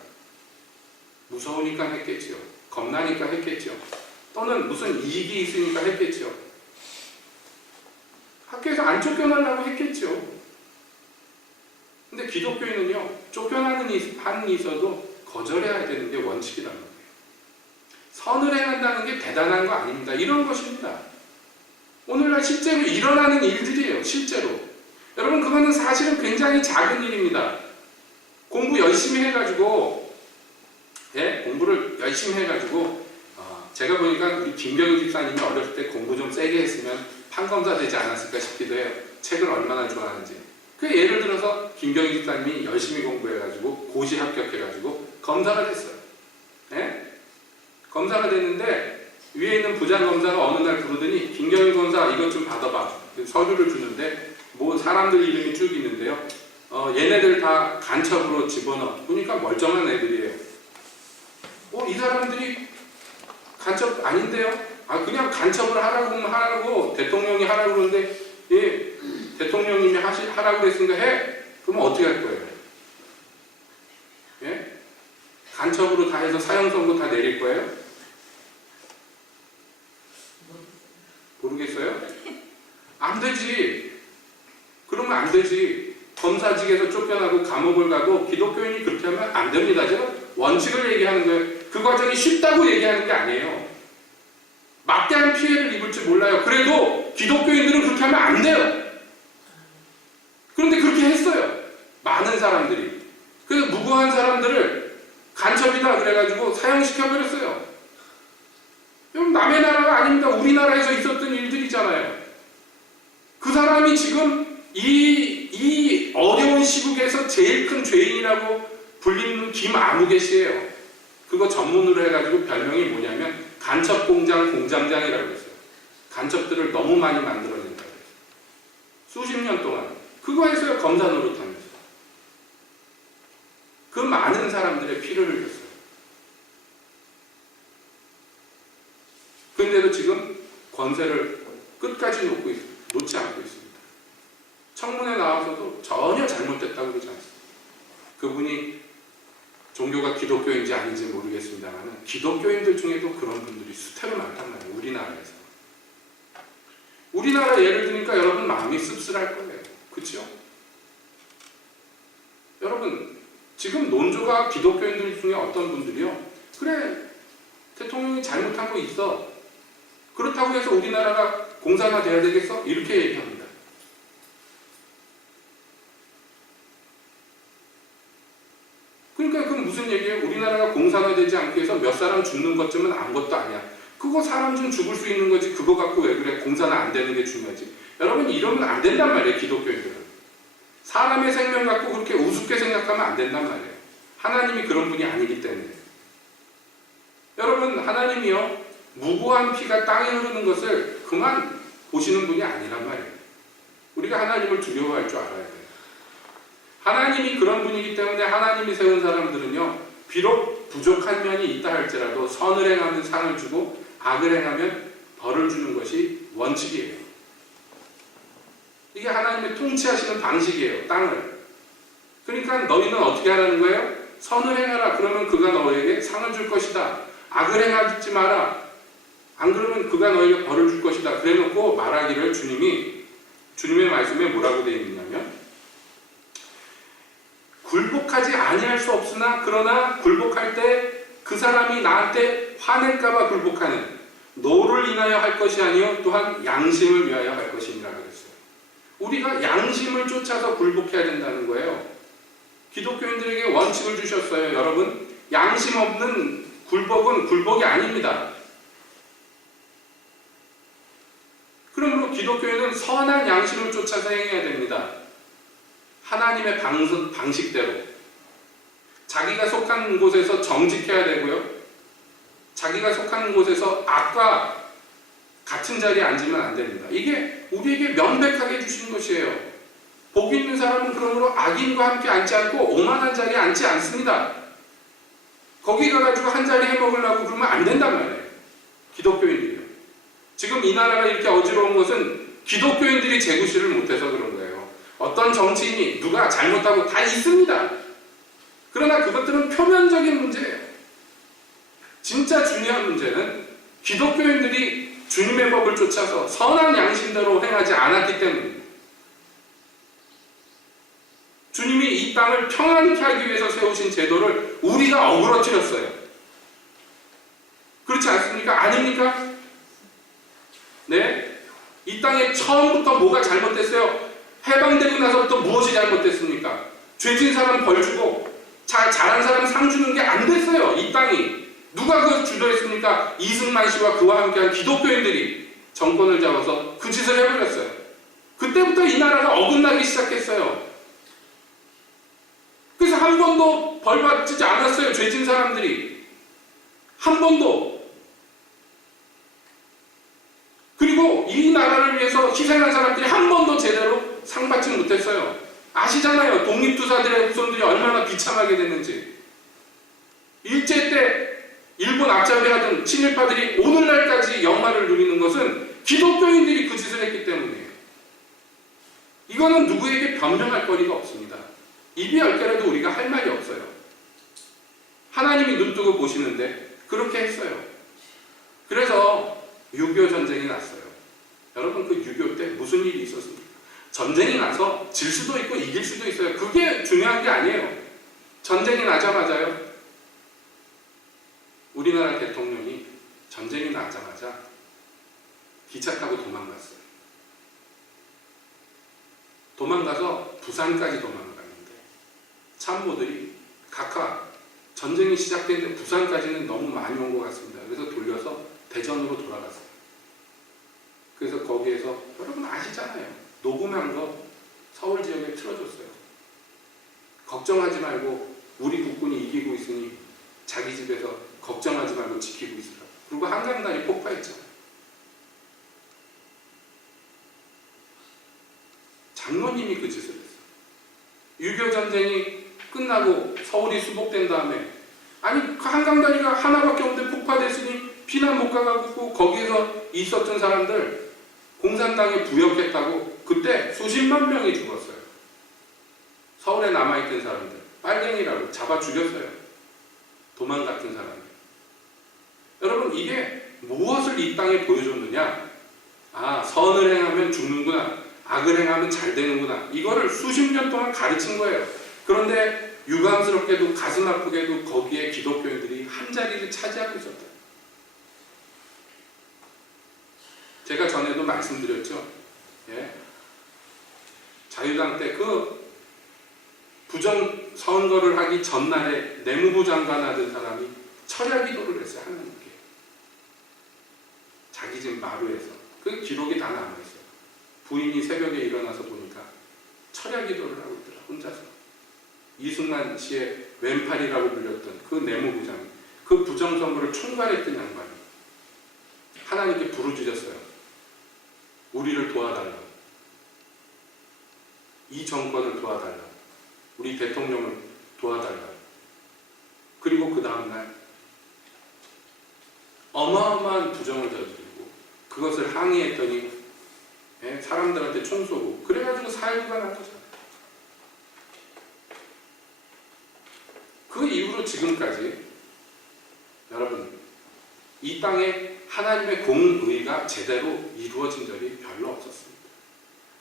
무서우니까 했겠지요. 겁나니까 했겠죠. 또는 무슨 이익이 있으니까 했겠죠. 학교에서 안 쫓겨나려고 했겠죠. 근데 기독교인은요, 쫓겨나는 한이 있어도 거절해야 되는 게 원칙이라는 거예요. 선을 행한다는 게 대단한 거 아닙니다. 이런 것입니다. 오늘날 실제로 일어나는 일들이에요. 실제로. 여러분 그거는 사실은 굉장히 작은 일입니다. 공부 열심히 해가지고 공부를 열심히 해가지고 제가 보니까 우리 김경희 집사님이 어렸을 때 공부 좀 세게 했으면 판검사 되지 않았을까 싶기도 해요. 책을 얼마나 좋아하는지. 그 예를 들어서 김경희 집사님이 열심히 공부해가지고 고시 합격해가지고 검사가 됐어요. 검사가 됐는데 위에 있는 부장검사가 어느 날 부르더니 김경희 검사 이것 좀 받아봐. 서류를 주는데 뭐 사람들 이름이 쭉 있는데요. 얘네들 다 간첩으로 집어넣어 보니까 멀쩡한 애들이에요. 이 사람들이 간첩 아닌데요? 그냥 간첩을 하라고 하면 하라고 대통령이 하라고 그러는데 대통령님이 하라고 그랬으니까 해? 그러면 어떻게 할 거예요? 예? 간첩으로 다 해서 사형 선고 다 내릴 거예요? 모르겠어요? 안 되지. 그러면 안 되지. 검사직에서 쫓겨나고 감옥을 가도 기독교인이 그렇게 하면 안 됩니다. 제가 원칙을 얘기하는 거예요. 그 과정이 쉽다고 얘기하는 게 아니에요. 막대한 피해를 입을지 몰라요. 그래도 기독교인들은 그렇게 하면 안 돼요. 그런데 그렇게 했어요. 많은 사람들이. 그래서 무고한 사람들을 간첩이다 그래가지고 사형시켜버렸어요. 여러분 남의 나라가 아닙니다. 우리나라에서 있었던 일들이잖아요. 그 사람이 지금 이 어려운 시국에서 제일 큰 죄인이라고 불리는 김아무개 씨예요. 그거 전문으로 해가지고 별명이 뭐냐면 간첩공장 공장장이라고 했어요. 간첩들을 너무 많이 만들어낸다고 했어요. 수십 년 동안 그거 했어요. 검사 노릇하면서. 그 많은 사람들의 피를 흘렸어요. 그런데도 지금 권세를 끝까지 놓지 않고 있습니다. 청문회 나와서도 전혀 잘못됐다고 그러지 않습니다. 그분이 종교가 기독교인지 아닌지 모르겠습니다만 기독교인들 중에도 그런 분들이 수태로 많단 말이에요. 우리나라에서. 우리나라 예를 드니까 여러분 마음이 씁쓸할 거예요. 그렇죠? 여러분 지금 논조가 기독교인들 중에 어떤 분들이요. 그래 대통령이 잘못한 거 있어. 그렇다고 해서 우리나라가 공산화 돼야 되겠어? 이렇게 얘기합니다. 그러니까 그건 무슨 얘기예요? 우리나라가 공산화되지 않기 위해서 몇 사람 죽는 것쯤은 아무것도 아니야. 그거 사람 좀 죽을 수 있는 거지. 그거 갖고 왜 그래? 공산화 안 되는 게 중요하지. 여러분 이러면 안 된단 말이에요. 기독교인들은. 사람의 생명 갖고 그렇게 우습게 생각하면 안 된단 말이에요. 하나님이 그런 분이 아니기 때문에. 여러분 하나님이요. 무고한 피가 땅에 흐르는 것을 그만 보시는 분이 아니란 말이에요. 우리가 하나님을 두려워할 줄 알아야 돼요. 하나님이 그런 분이기 때문에 하나님이 세운 사람들은요. 비록 부족한 면이 있다 할지라도 선을 행하면 상을 주고 악을 행하면 벌을 주는 것이 원칙이에요. 이게 하나님의 통치하시는 방식이에요. 땅을. 그러니까 너희는 어떻게 하라는 거예요? 선을 행하라. 그러면 그가 너에게 상을 줄 것이다. 악을 행하지 마라. 안 그러면 그가 너에게 벌을 줄 것이다. 그래놓고 말하기를 주님의 말씀에 뭐라고 되어 있냐면 굴복하지 아니할 수 없으나 그러나 굴복할 때 그 사람이 나한테 화낼까봐 굴복하는 노를 인하여 할 것이 아니요 또한 양심을 위하여 할 것이니라 그랬어요. 우리가 양심을 쫓아서 굴복해야 된다는 거예요. 기독교인들에게 원칙을 주셨어요. 여러분 양심 없는 굴복은 굴복이 아닙니다. 그러므로 기독교인은 선한 양심을 쫓아서 행해야 됩니다. 하나님의 방식대로 자기가 속한 곳에서 정직해야 되고요. 자기가 속한 곳에서 악과 같은 자리에 앉으면 안 됩니다. 이게 우리에게 명백하게 주신 것이에요. 복 있는 사람은 그러므로 악인과 함께 앉지 않고 오만한 자리에 앉지 않습니다. 거기 가가지고 한 자리 해먹으려고 그러면 안 된단 말이에요. 기독교인들이요. 지금 이 나라가 이렇게 어지러운 것은 기독교인들이 재구실을 못해서 그런 거예요. 어떤 정치인이 누가 잘못하고 다 있습니다. 그러나 그것들은 표면적인 문제예요. 진짜 중요한 문제는 기독교인들이 주님의 법을 쫓아서 선한 양심대로 행하지 않았기 때문입니다. 주님이 이 땅을 평안케 하기 위해서 세우신 제도를 우리가 어그러뜨렸어요. 그렇지 않습니까? 아닙니까? 네? 이 땅에 처음부터 뭐가 잘못됐어요? 해방되고 나서부터 무엇이 잘못됐습니까? 죄진 사람 벌 주고 잘한 사람 상 주는 게 안 됐어요. 이 땅이. 누가 그걸 주도했습니까? 이승만 씨와 그와 함께한 기독교인들이 정권을 잡아서 그 짓을 해버렸어요. 그때부터 이 나라가 어긋나기 시작했어요. 그래서 한 번도 벌 받지 않았어요. 죄진 사람들이. 한 번도. 그리고 이 나라를 위해서 희생한 사람들이 한 번도 제대로 상 받지 못했어요. 아시잖아요. 독립투사들의 후손들이 얼마나 비참하게 됐는지. 일제 때 일본 앞잡이하던 친일파들이 오늘날까지 영화를 누리는 것은 기독교인들이 그 짓을 했기 때문이에요. 이거는 누구에게 변명할 거리가 없습니다. 입이 열 개라도 우리가 할 말이 없어요. 하나님이 눈뜨고 보시는데 그렇게 했어요. 그래서 6.25 전쟁이 났어요. 여러분, 그 6.25 때 무슨 일이 있었습니까? 전쟁이 나서 질 수도 있고 이길 수도 있어요. 그게 중요한 게 아니에요. 전쟁이 나자마자요, 우리나라 대통령이 전쟁이 나자마자 기차 타고 도망갔어요. 도망가서 부산까지 도망갔는데 참모들이 각하 전쟁이 시작됐는데 부산까지는 너무 많이 온 것 같습니다. 그래서 돌려서 대전으로 돌아갔어요. 그래서 거기에서 여러분 아시잖아요. 녹음한 거 서울 지역에 틀어줬어요. 걱정하지 말고 우리 국군이 이기고 있으니 자기 집에서 걱정하지 말고 지키고 있으라. 그리고 한강다리 폭파했잖아요. 장로님이 그 짓을 했어요. 6.25 전쟁이 끝나고 서울이 수복된 다음에 아니 그 한강다리가 하나밖에 없는데 폭파됐으니 피난 못 가가지고 거기에서 있었던 사람들 공산당에 부역했다고 그때 수십만 명이 죽었어요. 서울에 남아있던 사람들 빨갱이라고 잡아 죽였어요. 도망 같은 사람들. 여러분 이게 무엇을 이 땅에 보여줬느냐? 아, 선을 행하면 죽는구나. 악을 행하면 잘 되는구나. 이거를 수십 년 동안 가르친 거예요. 그런데 유감스럽게도 가슴 아프게도 거기에 기독교인들이 한 자리를 차지하고 있었다. 제가 전에도 말씀드렸죠. 예. 자유당 때 그 부정 선거를 하기 전날에 내무부 장관 하던 사람이 철야 기도를 했어요. 하나님께. 자기 집 마루에서. 그 기록이 다 남아있어요. 부인이 새벽에 일어나서 보니까 철야 기도를 하고 있더라. 혼자서. 이승만 씨의 왼팔이라고 불렸던 그 내무부장이 그 부정선거를 총괄했던 양반이 하나님께 부르짖었어요. 우리를 도와달라. 이 정권을 도와달라. 우리 대통령을 도와달라. 그리고 그 다음날 어마어마한 부정을 저지르고 그것을 항의했더니 사람들한테 총 쏘고 그래가지고 4.19가 나타났어요. 그 이후로 지금까지 여러분 이 땅에 하나님의 공의가 제대로 이루어진 적이 별로 없었습니다.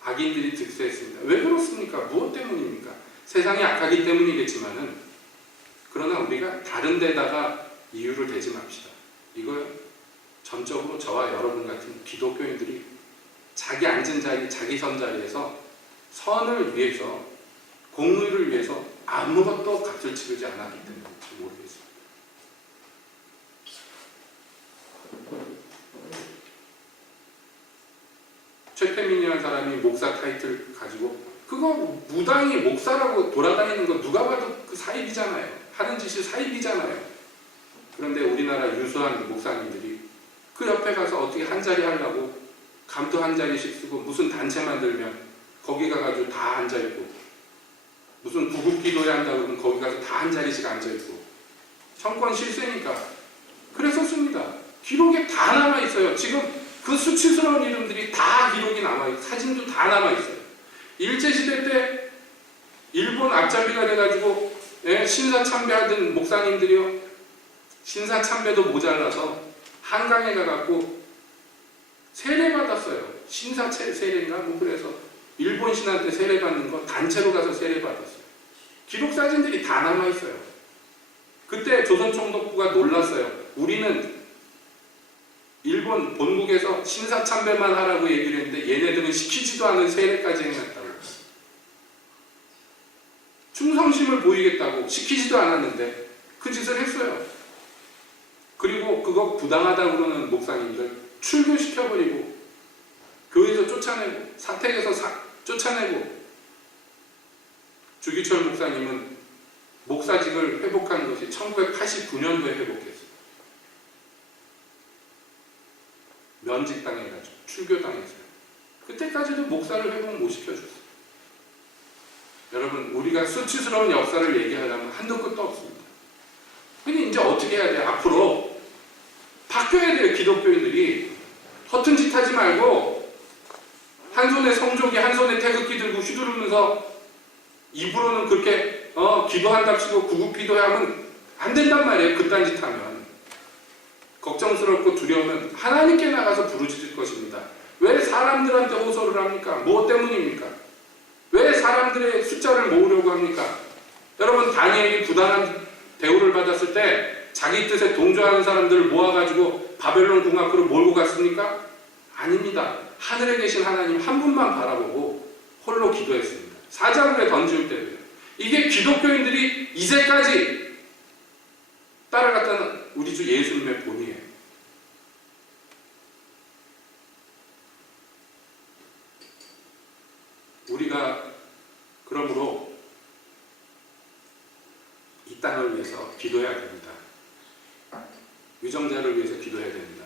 악인들이 득세했습니다. 왜 그렇습니까? 무엇 때문입니까? 세상이 악하기 때문이겠지만은 그러나 우리가 다른 데다가 이유를 대지 맙시다. 이거 전적으로 저와 여러분 같은 기독교인들이 자기 앉은 자리, 자기 선 자리에서 선을 위해서 공의를 위해서 아무것도 값을 치르지 않았기 때문인지 모르겠습니다. 최태민이라는 사람이 목사 타이틀 가지고 그거 무당이 목사라고 돌아다니는 거 누가 봐도 그 사입이잖아요. 하는 짓이 사입이잖아요. 그런데 우리나라 유수한 목사님들이 그 옆에 가서 어떻게 한 자리 하려고 감도 한 자리씩 쓰고 무슨 단체 만들면 거기 가가지고 다 앉아있고 무슨 구국기도회 한다고 그러면 거기 가서 다 한 자리씩 앉아있고 정권 실세니까 그랬었습니다. 기록에 다 남아있어요. 지금 그 수치스러운 이름들이 다 기록이 남아있어요. 사진도 다 남아있어요. 일제시대 때 일본 앞잡이가 돼가지고 신사참배하던 목사님들이요. 신사참배도 모자라서 한강에 가갖고 세례받았어요. 신사세례인가 뭐 그래서 일본 신한테 세례받는 거 단체로 가서 세례받았어요. 기록 사진들이 다 남아있어요. 그때 조선총독부가 놀랐어요. 우리는 일본 본국에서 신사참배만 하라고 얘기를 했는데 얘네들은 시키지도 않은 세례까지 행했다고. 충성심을 보이겠다고 시키지도 않았는데 그 짓을 했어요. 그리고 그거 부당하다고 그러는 목사님들 출교시켜버리고 교회에서 쫓아내고 사택에서 쫓아내고 주기철 목사님은 목사직을 회복한 것이 1989년도에 회복했어요. 면직당해가지고 출교당했어요. 그때까지도 목사를 회복 못 시켜줬어요. 여러분, 우리가 수치스러운 역사를 얘기하려면 한도 끝도 없습니다. 근데 이제 어떻게 해야 돼요? 앞으로 바뀌어야 돼요. 기독교인들이 허튼 짓 하지 말고 한 손에 성조기 한 손에 태극기 들고 휘두르면서 입으로는 그렇게 기도한답시고 구국기도하면 안 된단 말이에요. 그딴 짓 하면 걱정스럽고 두려우면 하나님께 나가서 부르짖을 것입니다. 왜 사람들한테 호소를 합니까? 무엇 때문입니까? 왜 사람들의 숫자를 모으려고 합니까? 여러분, 다니엘이 부당한 대우를 받았을 때 자기 뜻에 동조하는 사람들을 모아가지고 바벨론 궁합으로 몰고 갔습니까? 아닙니다. 하늘에 계신 하나님 한 분만 바라보고 홀로 기도했습니다. 사자굴에 던질 때도요. 이게 기독교인들이 이제까지 따라갔다는 우리 주 예수님의 본이에요. 우리가 그러므로 이 땅을 위해서 기도해야 됩니다. 유정자를 위해서 기도해야 됩니다.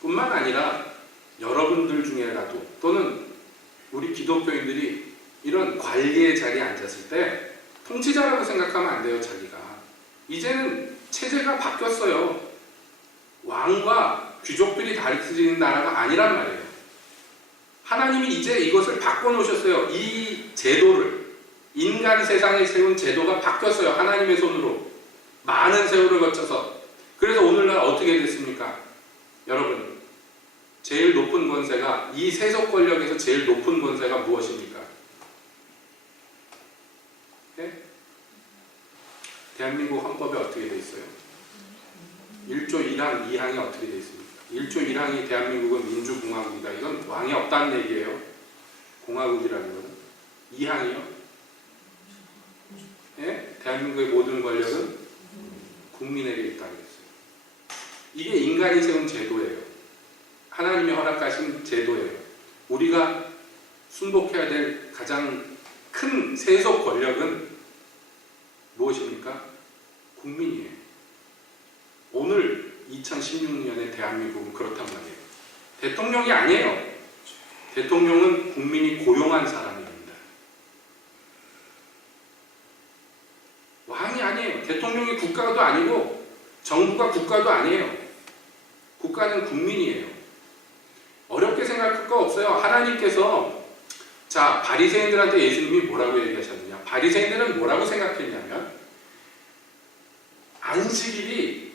뿐만 아니라 여러분들 중에라도 또는 우리 기독교인들이 이런 관리의 자리에 앉았을 때 통치자라고 생각하면 안 돼요. 자기가 이제는 체제가 바뀌었어요. 왕과 귀족들이 다스리는 나라가 아니란 말이에요. 하나님이 이제 이것을 바꿔놓으셨어요. 이 제도를, 인간 세상에 세운 제도가 바뀌었어요. 하나님의 손으로 많은 세월을 거쳐서. 그래서 오늘날 어떻게 됐습니까? 여러분, 제일 높은 권세가, 이 세속 권력에서 제일 높은 권세가 무엇입니까? 네? 대한민국 헌법에 어떻게 돼 있어요? 1조 1항 2항이 어떻게 돼 있습니까? 1조 1항이 대한민국은 민주공화국이다. 이건 왕이 없다는 얘기예요. 공화국이라는 건. 2항이요? 네? 대한민국의 모든 권력은 국민에게 있다 그랬어요. 이게 인간이 세운 제도예요. 하나님이 허락하신 제도예요. 우리가 순복해야 될 가장 큰 세속 권력은 무엇입니까? 국민이에요. 오늘 2016년의 대한민국은 그렇단 말이에요. 대통령이 아니에요. 대통령은 국민이 고용한 사람입니다. 왕이 아니에요. 대통령이 국가도 아니고 정부가 국가도 아니에요. 국가는 국민이에요. 어렵게 생각할 거 없어요. 하나님께서 자, 바리새인들한테 예수님이 뭐라고 얘기하셨느냐? 바리새인들은 뭐라고 생각했냐면 안식일이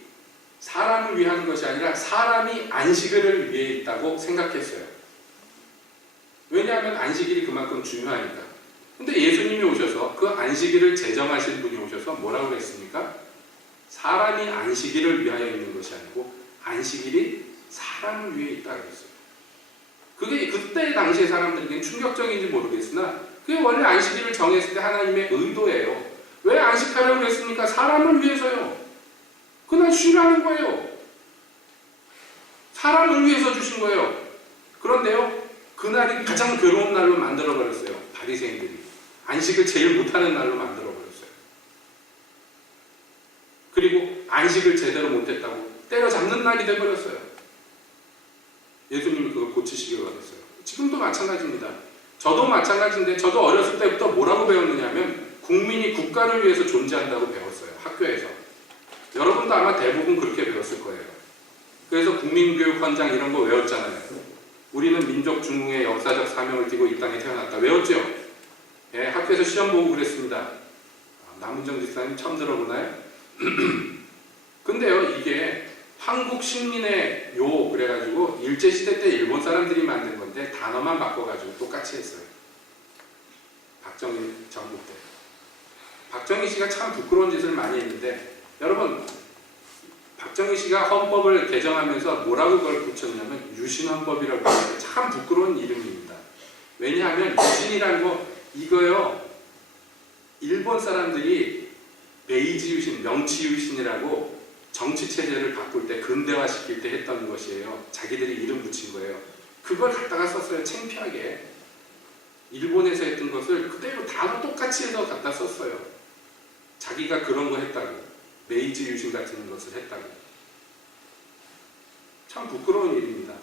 사람을 위한 것이 아니라 사람이 안식일을 위해 있다고 생각했어요. 왜냐하면 안식일이 그만큼 중요하니까. 근데 예수님이 오셔서 그 안식일을 제정하신 분이 오셔서 뭐라고 했습니까? 사람이 안식일을 위하여 있는 것이 아니고 안식일이 사람을 위해 있다 그랬어요. 그게 그때 당시의 사람들에게는 충격적인지 모르겠으나 그게 원래 안식일을 정했을 때 하나님의 의도예요. 왜 안식하라고 그랬습니까? 사람을 위해서요. 그날 쉬라는 거예요. 사람을 위해서 주신 거예요. 그런데요, 그날이 가장 괴로운 날로 만들어버렸어요. 바리새인들이. 안식을 제일 못하는 날로 만들어버렸어요. 그리고 안식을 제대로 못했다고 때려잡는 날이 돼버렸어요. 예수님이 그걸 고치시기로 하셨어요. 지금도 마찬가지입니다. 저도 마찬가지인데 저도 어렸을 때부터 뭐라고 배웠느냐면 국민이 국가를 위해서 존재한다고 배웠어요. 학교에서. 여러분도 아마 대부분 그렇게 배웠을 거예요. 그래서 국민교육 헌장 이런 거 외웠잖아요. 우리는 민족 중흥의 역사적 사명을 띠고 이 땅에 태어났다. 외웠죠? 예, 학교에서 시험 보고 그랬습니다. 남은정 집사님 처음 들어보나요? 근데요, 이게 한국 식민의 요 그래가지고 일제시대 때 일본 사람들이 만든 건데 단어만 바꿔가지고 똑같이 했어요. 박정희 정부 때. 박정희 씨가 참 부끄러운 짓을 많이 했는데 여러분, 박정희 씨가 헌법을 개정하면서 뭐라고 그걸 붙였냐면 유신헌법이라고 하는데 참 부끄러운 이름입니다. 왜냐하면 유신이라는 거 이거요, 일본 사람들이 메이지 유신, 명치 유신이라고 정치체제를 바꿀 때 근대화시킬 때 했던 것이에요. 자기들이 이름 붙인 거예요. 그걸 갖다가 썼어요. 창피하게. 일본에서 했던 것을 그대로 다 똑같이 해서 갖다 썼어요. 자기가 그런 거 했다고. 메이지 유신 같은 것을 했다고. 참 부끄러운 일입니다.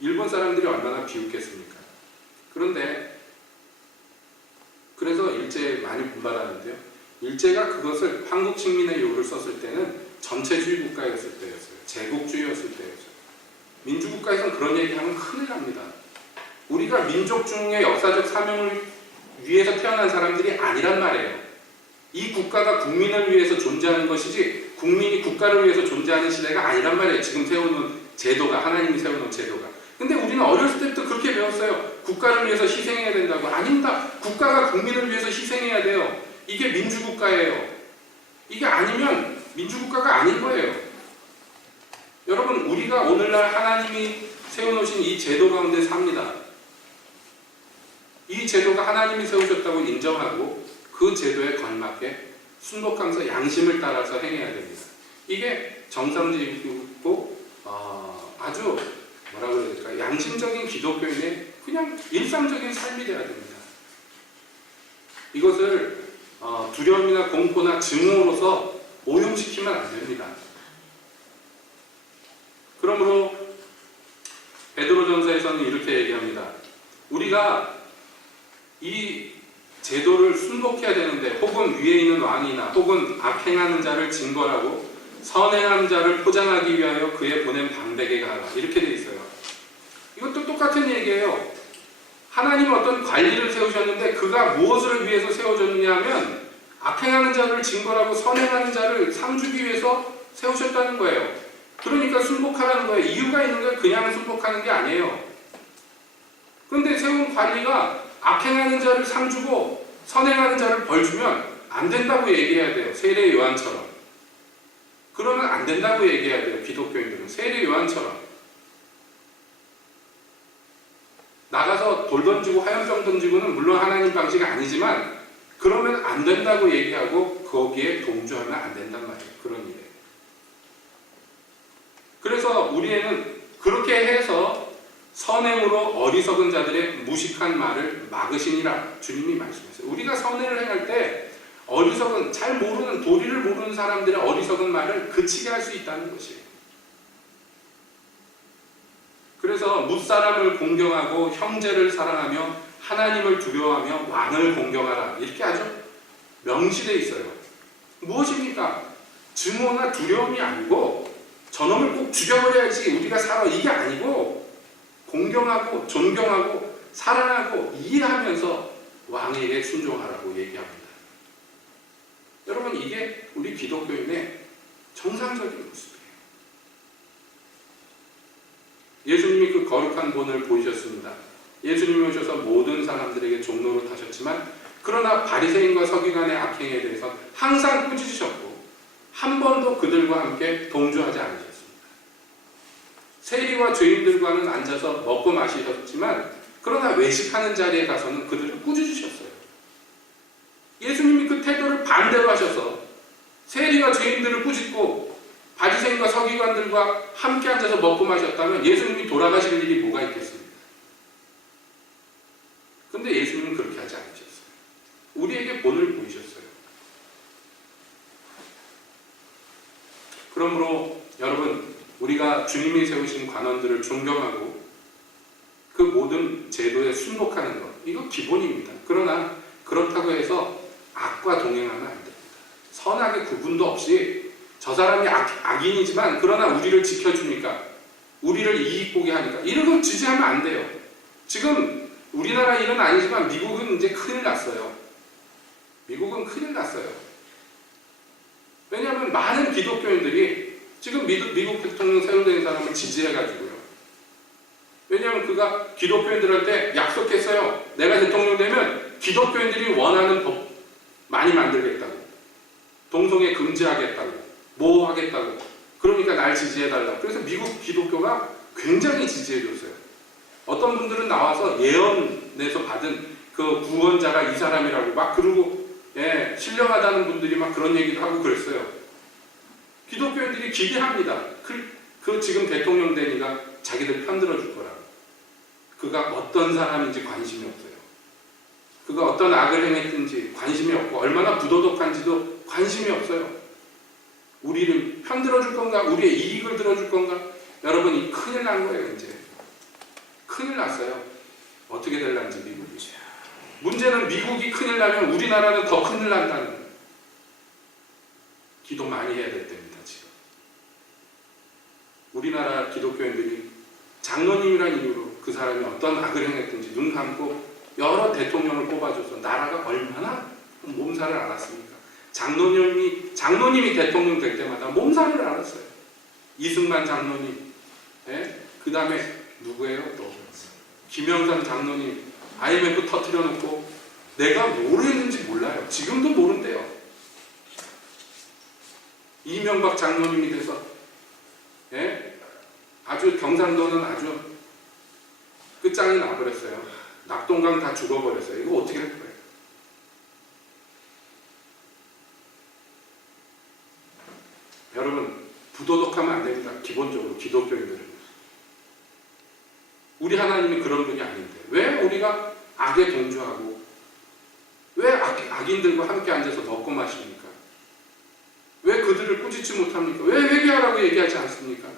일본 사람들이 얼마나 비웃겠습니까? 그런데 그래서 일제에 많이 분발하는데요. 일제가 그것을 한국 식민의 요를 썼을 때는 전체주의 국가였을 때였어요. 제국주의였을 때였어요. 민주국가에서는 그런 얘기하면 큰일 납니다. 우리가 민족 중의 역사적 사명을 위해서 태어난 사람들이 아니란 말이에요. 이 국가가 국민을 위해서 존재하는 것이지 국민이 국가를 위해서 존재하는 시대가 아니란 말이에요. 지금 세워놓은 제도가, 하나님이 세워놓은 제도가. 근데 우리는 어렸을 때부터 그렇게 배웠어요. 국가를 위해서 희생해야 된다고. 아닙니다. 국가가 국민을 위해서 희생해야 돼요. 이게 민주국가예요. 이게 아니면 민주국가가 아닌 거예요. 여러분, 우리가 오늘날 하나님이 세워놓으신 이 제도 가운데 삽니다. 이 제도가 하나님이 세우셨다고 인정하고 그 제도에 걸맞게 순복하면서 양심을 따라서 행해야 됩니다. 이게 정상적이고 아주 뭐라 그래야 될까, 양심적인 기독교인의 그냥 일상적인 삶이 되어야 됩니다. 이것을 두려움이나 공포나 증오로서 오용시키면 안 됩니다. 그러므로 베드로전서에서는 이렇게 얘기합니다. 우리가 이 제도를 순복해야 되는데, 혹은 위에 있는 왕이나 혹은 악행하는 자를 징벌하고 선행하는 자를 포장하기 위하여 그의 보낸 방백에 가라, 이렇게 돼 있어요. 이것도 똑같은 얘기예요. 하나님은 어떤 관리를 세우셨는데 그가 무엇을 위해서 세워졌느냐 하면 악행하는 자를 징벌하고 선행하는 자를 상주기 위해서 세우셨다는 거예요. 그러니까 순복하라는 거예요. 이유가 있는 건 그냥 순복하는 게 아니에요. 그런데 세운 관리가 악행하는 자를 상주고 선행하는 자를 벌주면 안 된다고 얘기해야 돼요. 세례 요한처럼. 그러면 안 된다고 얘기해야 돼요. 기독교인들은 세례 요한처럼. 나가서 돌 던지고 화염병 던지고는 물론 하나님 방식이 아니지만 그러면 안 된다고 얘기하고 거기에 동조하면 안 된단 말이에요. 그런 일에. 그래서 우리에는 그렇게 해서 선행으로 어리석은 자들의 무식한 말을 막으시니라 주님이 말씀하셨어요. 우리가 선행을 행할 때 어리석은, 잘 모르는, 도리를 모르는 사람들의 어리석은 말을 그치게 할 수 있다는 것이에요. 그래서 뭇사람을 공경하고 형제를 사랑하며 하나님을 두려워하며 왕을 공경하라, 이렇게 아주 명시되어 있어요. 무엇입니까? 증오나 두려움이 아니고 저놈을 꼭 죽여버려야지 우리가 살아, 이게 아니고 공경하고 존경하고 사랑하고 이해하면서 왕에게 순종하라고 얘기합니다. 여러분, 이게 우리 기독교인의 정상적인 모습이에요. 예수님이 그 거룩한 본을 보이셨습니다. 예수님이 오셔서 모든 사람들에게 종로로 타셨지만 그러나 바리새인과 서기관의 악행에 대해서 항상 꾸짖으셨고 한 번도 그들과 함께 동조하지 않으셨습니다. 세리와 죄인들과는 앉아서 먹고 마시셨지만 그러나 외식하는 자리에 가서는 그들을 꾸짖으셨어요. 예수님이 그 태도를 반대로 하셔서 세리와 죄인들을 꾸짖고 바리새인과 서기관들과 함께 앉아서 먹고 마셨다면 예수님이 돌아가실 일이 뭐가 있겠습니까? 근데 예수님은 그렇게 하지 않으셨어요. 우리에게 본을 보이셨어요. 그러므로 여러분, 우리가 주님이 세우신 관원들을 존경하고 그 모든 제도에 순복하는 것, 이거 기본입니다. 그러나 그렇다고 해서 악과 동행하면 안 됩니다. 선악의 구분도 없이 저 사람이 악인이지만 그러나 우리를 지켜주니까, 우리를 이익 보게 하니까, 이런 걸 지지하면 안 돼요. 지금 우리나라 일은 아니지만 미국은 이제 큰일 났어요. 미국은 큰일 났어요. 왜냐하면 많은 기독교인들이 지금 미국 대통령 새로 된 사람을 지지해가지고요. 왜냐하면 그가 기독교인들한테 약속했어요. 내가 대통령 되면 기독교인들이 원하는 법 많이 만들겠다고, 동성애 금지하겠다고, 모호하겠다고. 그러니까 날 지지해달라. 그래서 미국 기독교가 굉장히 지지해줬어요. 어떤 분들은 나와서 예언에서 받은 그 구원자가 이 사람이라고 막 그러고, 신령하다는 분들이 막 그런 얘기도 하고 그랬어요. 기독교인들이 기대합니다. 그 지금 대통령 되니까 자기들 편들어줄 거라고. 그가 어떤 사람인지 관심이 없어요. 그가 어떤 악을 행했든지 관심이 없고 얼마나 부도덕한지도 관심이 없어요. 우리를 편들어줄 건가? 우리의 이익을 들어줄 건가? 여러분이 큰일 난 거예요. 이제 큰일 났어요. 어떻게 될란지 미국이. 문제는 미국이 큰일 나면 우리나라는 더 큰일 난다는. 기도 많이 해야 될 때입니다. 지금 우리나라 기독교인들이 장로님이라는 이유로 그 사람이 어떤 악을 행했든지 눈 감고 여러 대통령을 뽑아줘서 나라가 얼마나 몸살을 앓았습니까? 장로님이 대통령 될 때마다 몸살을 앓았어요. 이승만 장로님, 예? 그 다음에 누구예요? 또 김영삼 장로님 IMF 터뜨려 놓고 내가 뭘 했는지 몰라요. 지금도 모른대요. 이명박 장로님이 돼서, 예? 아주 경상도는 아주 끝장이 나버렸어요. 낙동강 다 죽어버렸어요. 이거 어떻게 할 거예요? 여러분, 부도덕하면 안 됩니다. 기본적으로 기독교인들은. 우리 하나님이 그런 분이 아닌데 왜 우리가 악에 동조하고 왜 악인들과 함께 앉아서 먹고 마십니까? 왜 그들을 꾸짖지 못합니까? 왜 회개하라고 얘기하지 않습니까?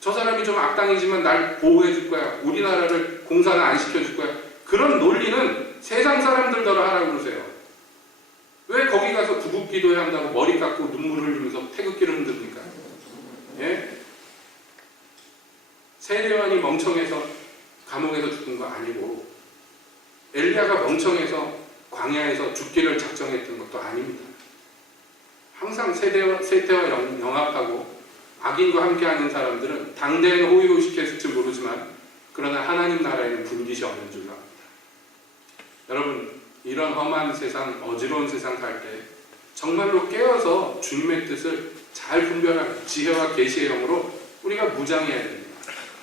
저 사람이 좀 악당이지만 날 보호해 줄 거야. 우리나라를 공사는 안 시켜줄 거야. 그런 논리는 세상 사람들더러 하라고 그러세요. 왜 거기 가서 구국기도해야 한다고 머리 깎고 눈물 흘리면서 태극기를 흔듭니까? 예? 세례요한이 멍청해서 감옥에서 죽은 거 아니고 엘리야가 멍청해서 광야에서 죽기를 작정했던 것도 아닙니다. 항상 세태와 영합하고 악인과 함께하는 사람들은 당대에는 호의호식했을지 모르지만 그러나 하나님 나라에는 분깃이 없는 줄로 압니다. 여러분, 이런 험한 세상, 어지러운 세상 살 때 정말로 깨어서 주님의 뜻을 잘 분별하는 지혜와 계시의 영으로 우리가 무장해야 됩니다.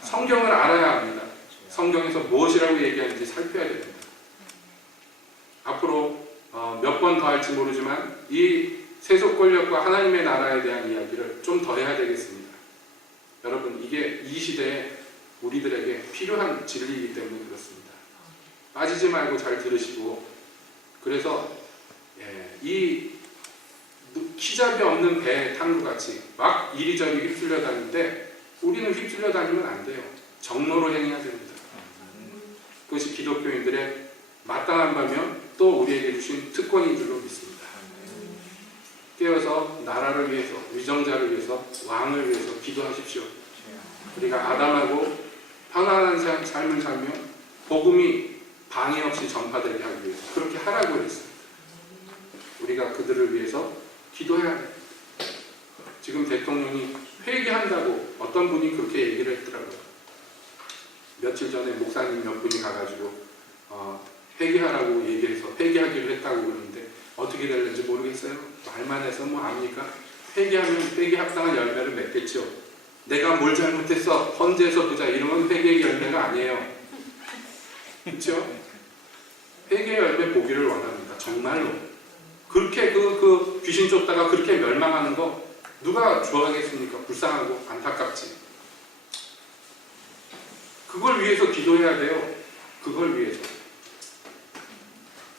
성경을 알아야 합니다. 성경에서 무엇이라고 얘기하는지 살펴야 됩니다. 앞으로 몇 번 더 할지 모르지만 이 세속 권력과 하나님의 나라에 대한 이야기를 좀 더 해야 되겠습니다. 여러분, 이게 이 시대에 우리들에게 필요한 진리이기 때문에 그렇습니다. 빠지지 말고 잘 들으시고, 그래서 이 키잡이 없는 배 탄 것 같이 막 이리저리 휩쓸려 다니는데 우리는 휩쓸려 다니면 안 돼요. 정로로 행해야 됩니다. 그것이 기독교인들의 마땅한 바면 또 우리에게 주신 특권인 줄로 믿습니다. 깨어서 나라를 위해서, 위정자를 위해서, 왕을 위해서 기도하십시오. 우리가 아담하고 편안한 삶을 살며 복음이 방해 없이 전파되게 하기 위해서 그렇게 하라고 했습니다. 우리가 그들을 위해서 기도해야 해요. 지금 대통령이 회개한다고 어떤 분이 그렇게 얘기를 했더라고요. 며칠 전에 목사님 몇 분이 가가지고 회개하라고 얘기해서 회개하기로 했다고 그러는데 어떻게 될는지 모르겠어요. 말만 해서 뭐 압니까? 회개하면 회개 합당한 열매를 맺겠죠. 내가 뭘 잘못했어? 헌재에서 보자. 이러면 회개의 열매가 아니에요. 그렇죠? 회개의 열매 보기를 원합니다. 정말로. 그렇게 그 귀신 쫓다가 그렇게 멸망하는 거 누가 좋아하겠습니까? 불쌍하고 안타깝지. 그걸 위해서 기도해야 돼요. 그걸 위해서.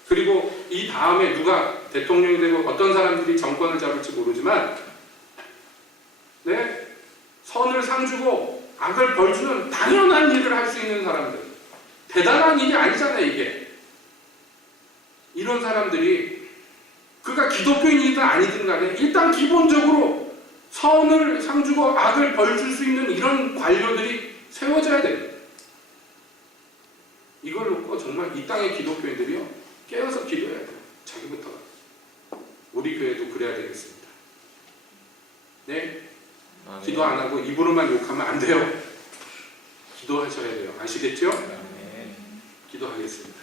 그리고 이 다음에 누가 대통령이 되고 어떤 사람들이 정권을 잡을지 모르지만 선을 상주고 악을 벌주는 당연한 일을 할 수 있는 사람들. 대단한 일이 아니잖아요, 이게. 이런 사람들이 그가 기독교인이든 아니든 간에 일단 기본적으로 선을 상주고 악을 벌줄 수 있는 이런 관료들이 세워져야 돼요. 이걸 놓고 정말 이 땅의 기독교인들이요, 깨어서 기도해야 돼요. 자기부터가. 우리 교회도 그래야 되겠습니다. 네? 기도 안 하고 입으로만 욕하면 안 돼요. 기도하셔야 돼요. 아시겠죠? 기도하겠습니다.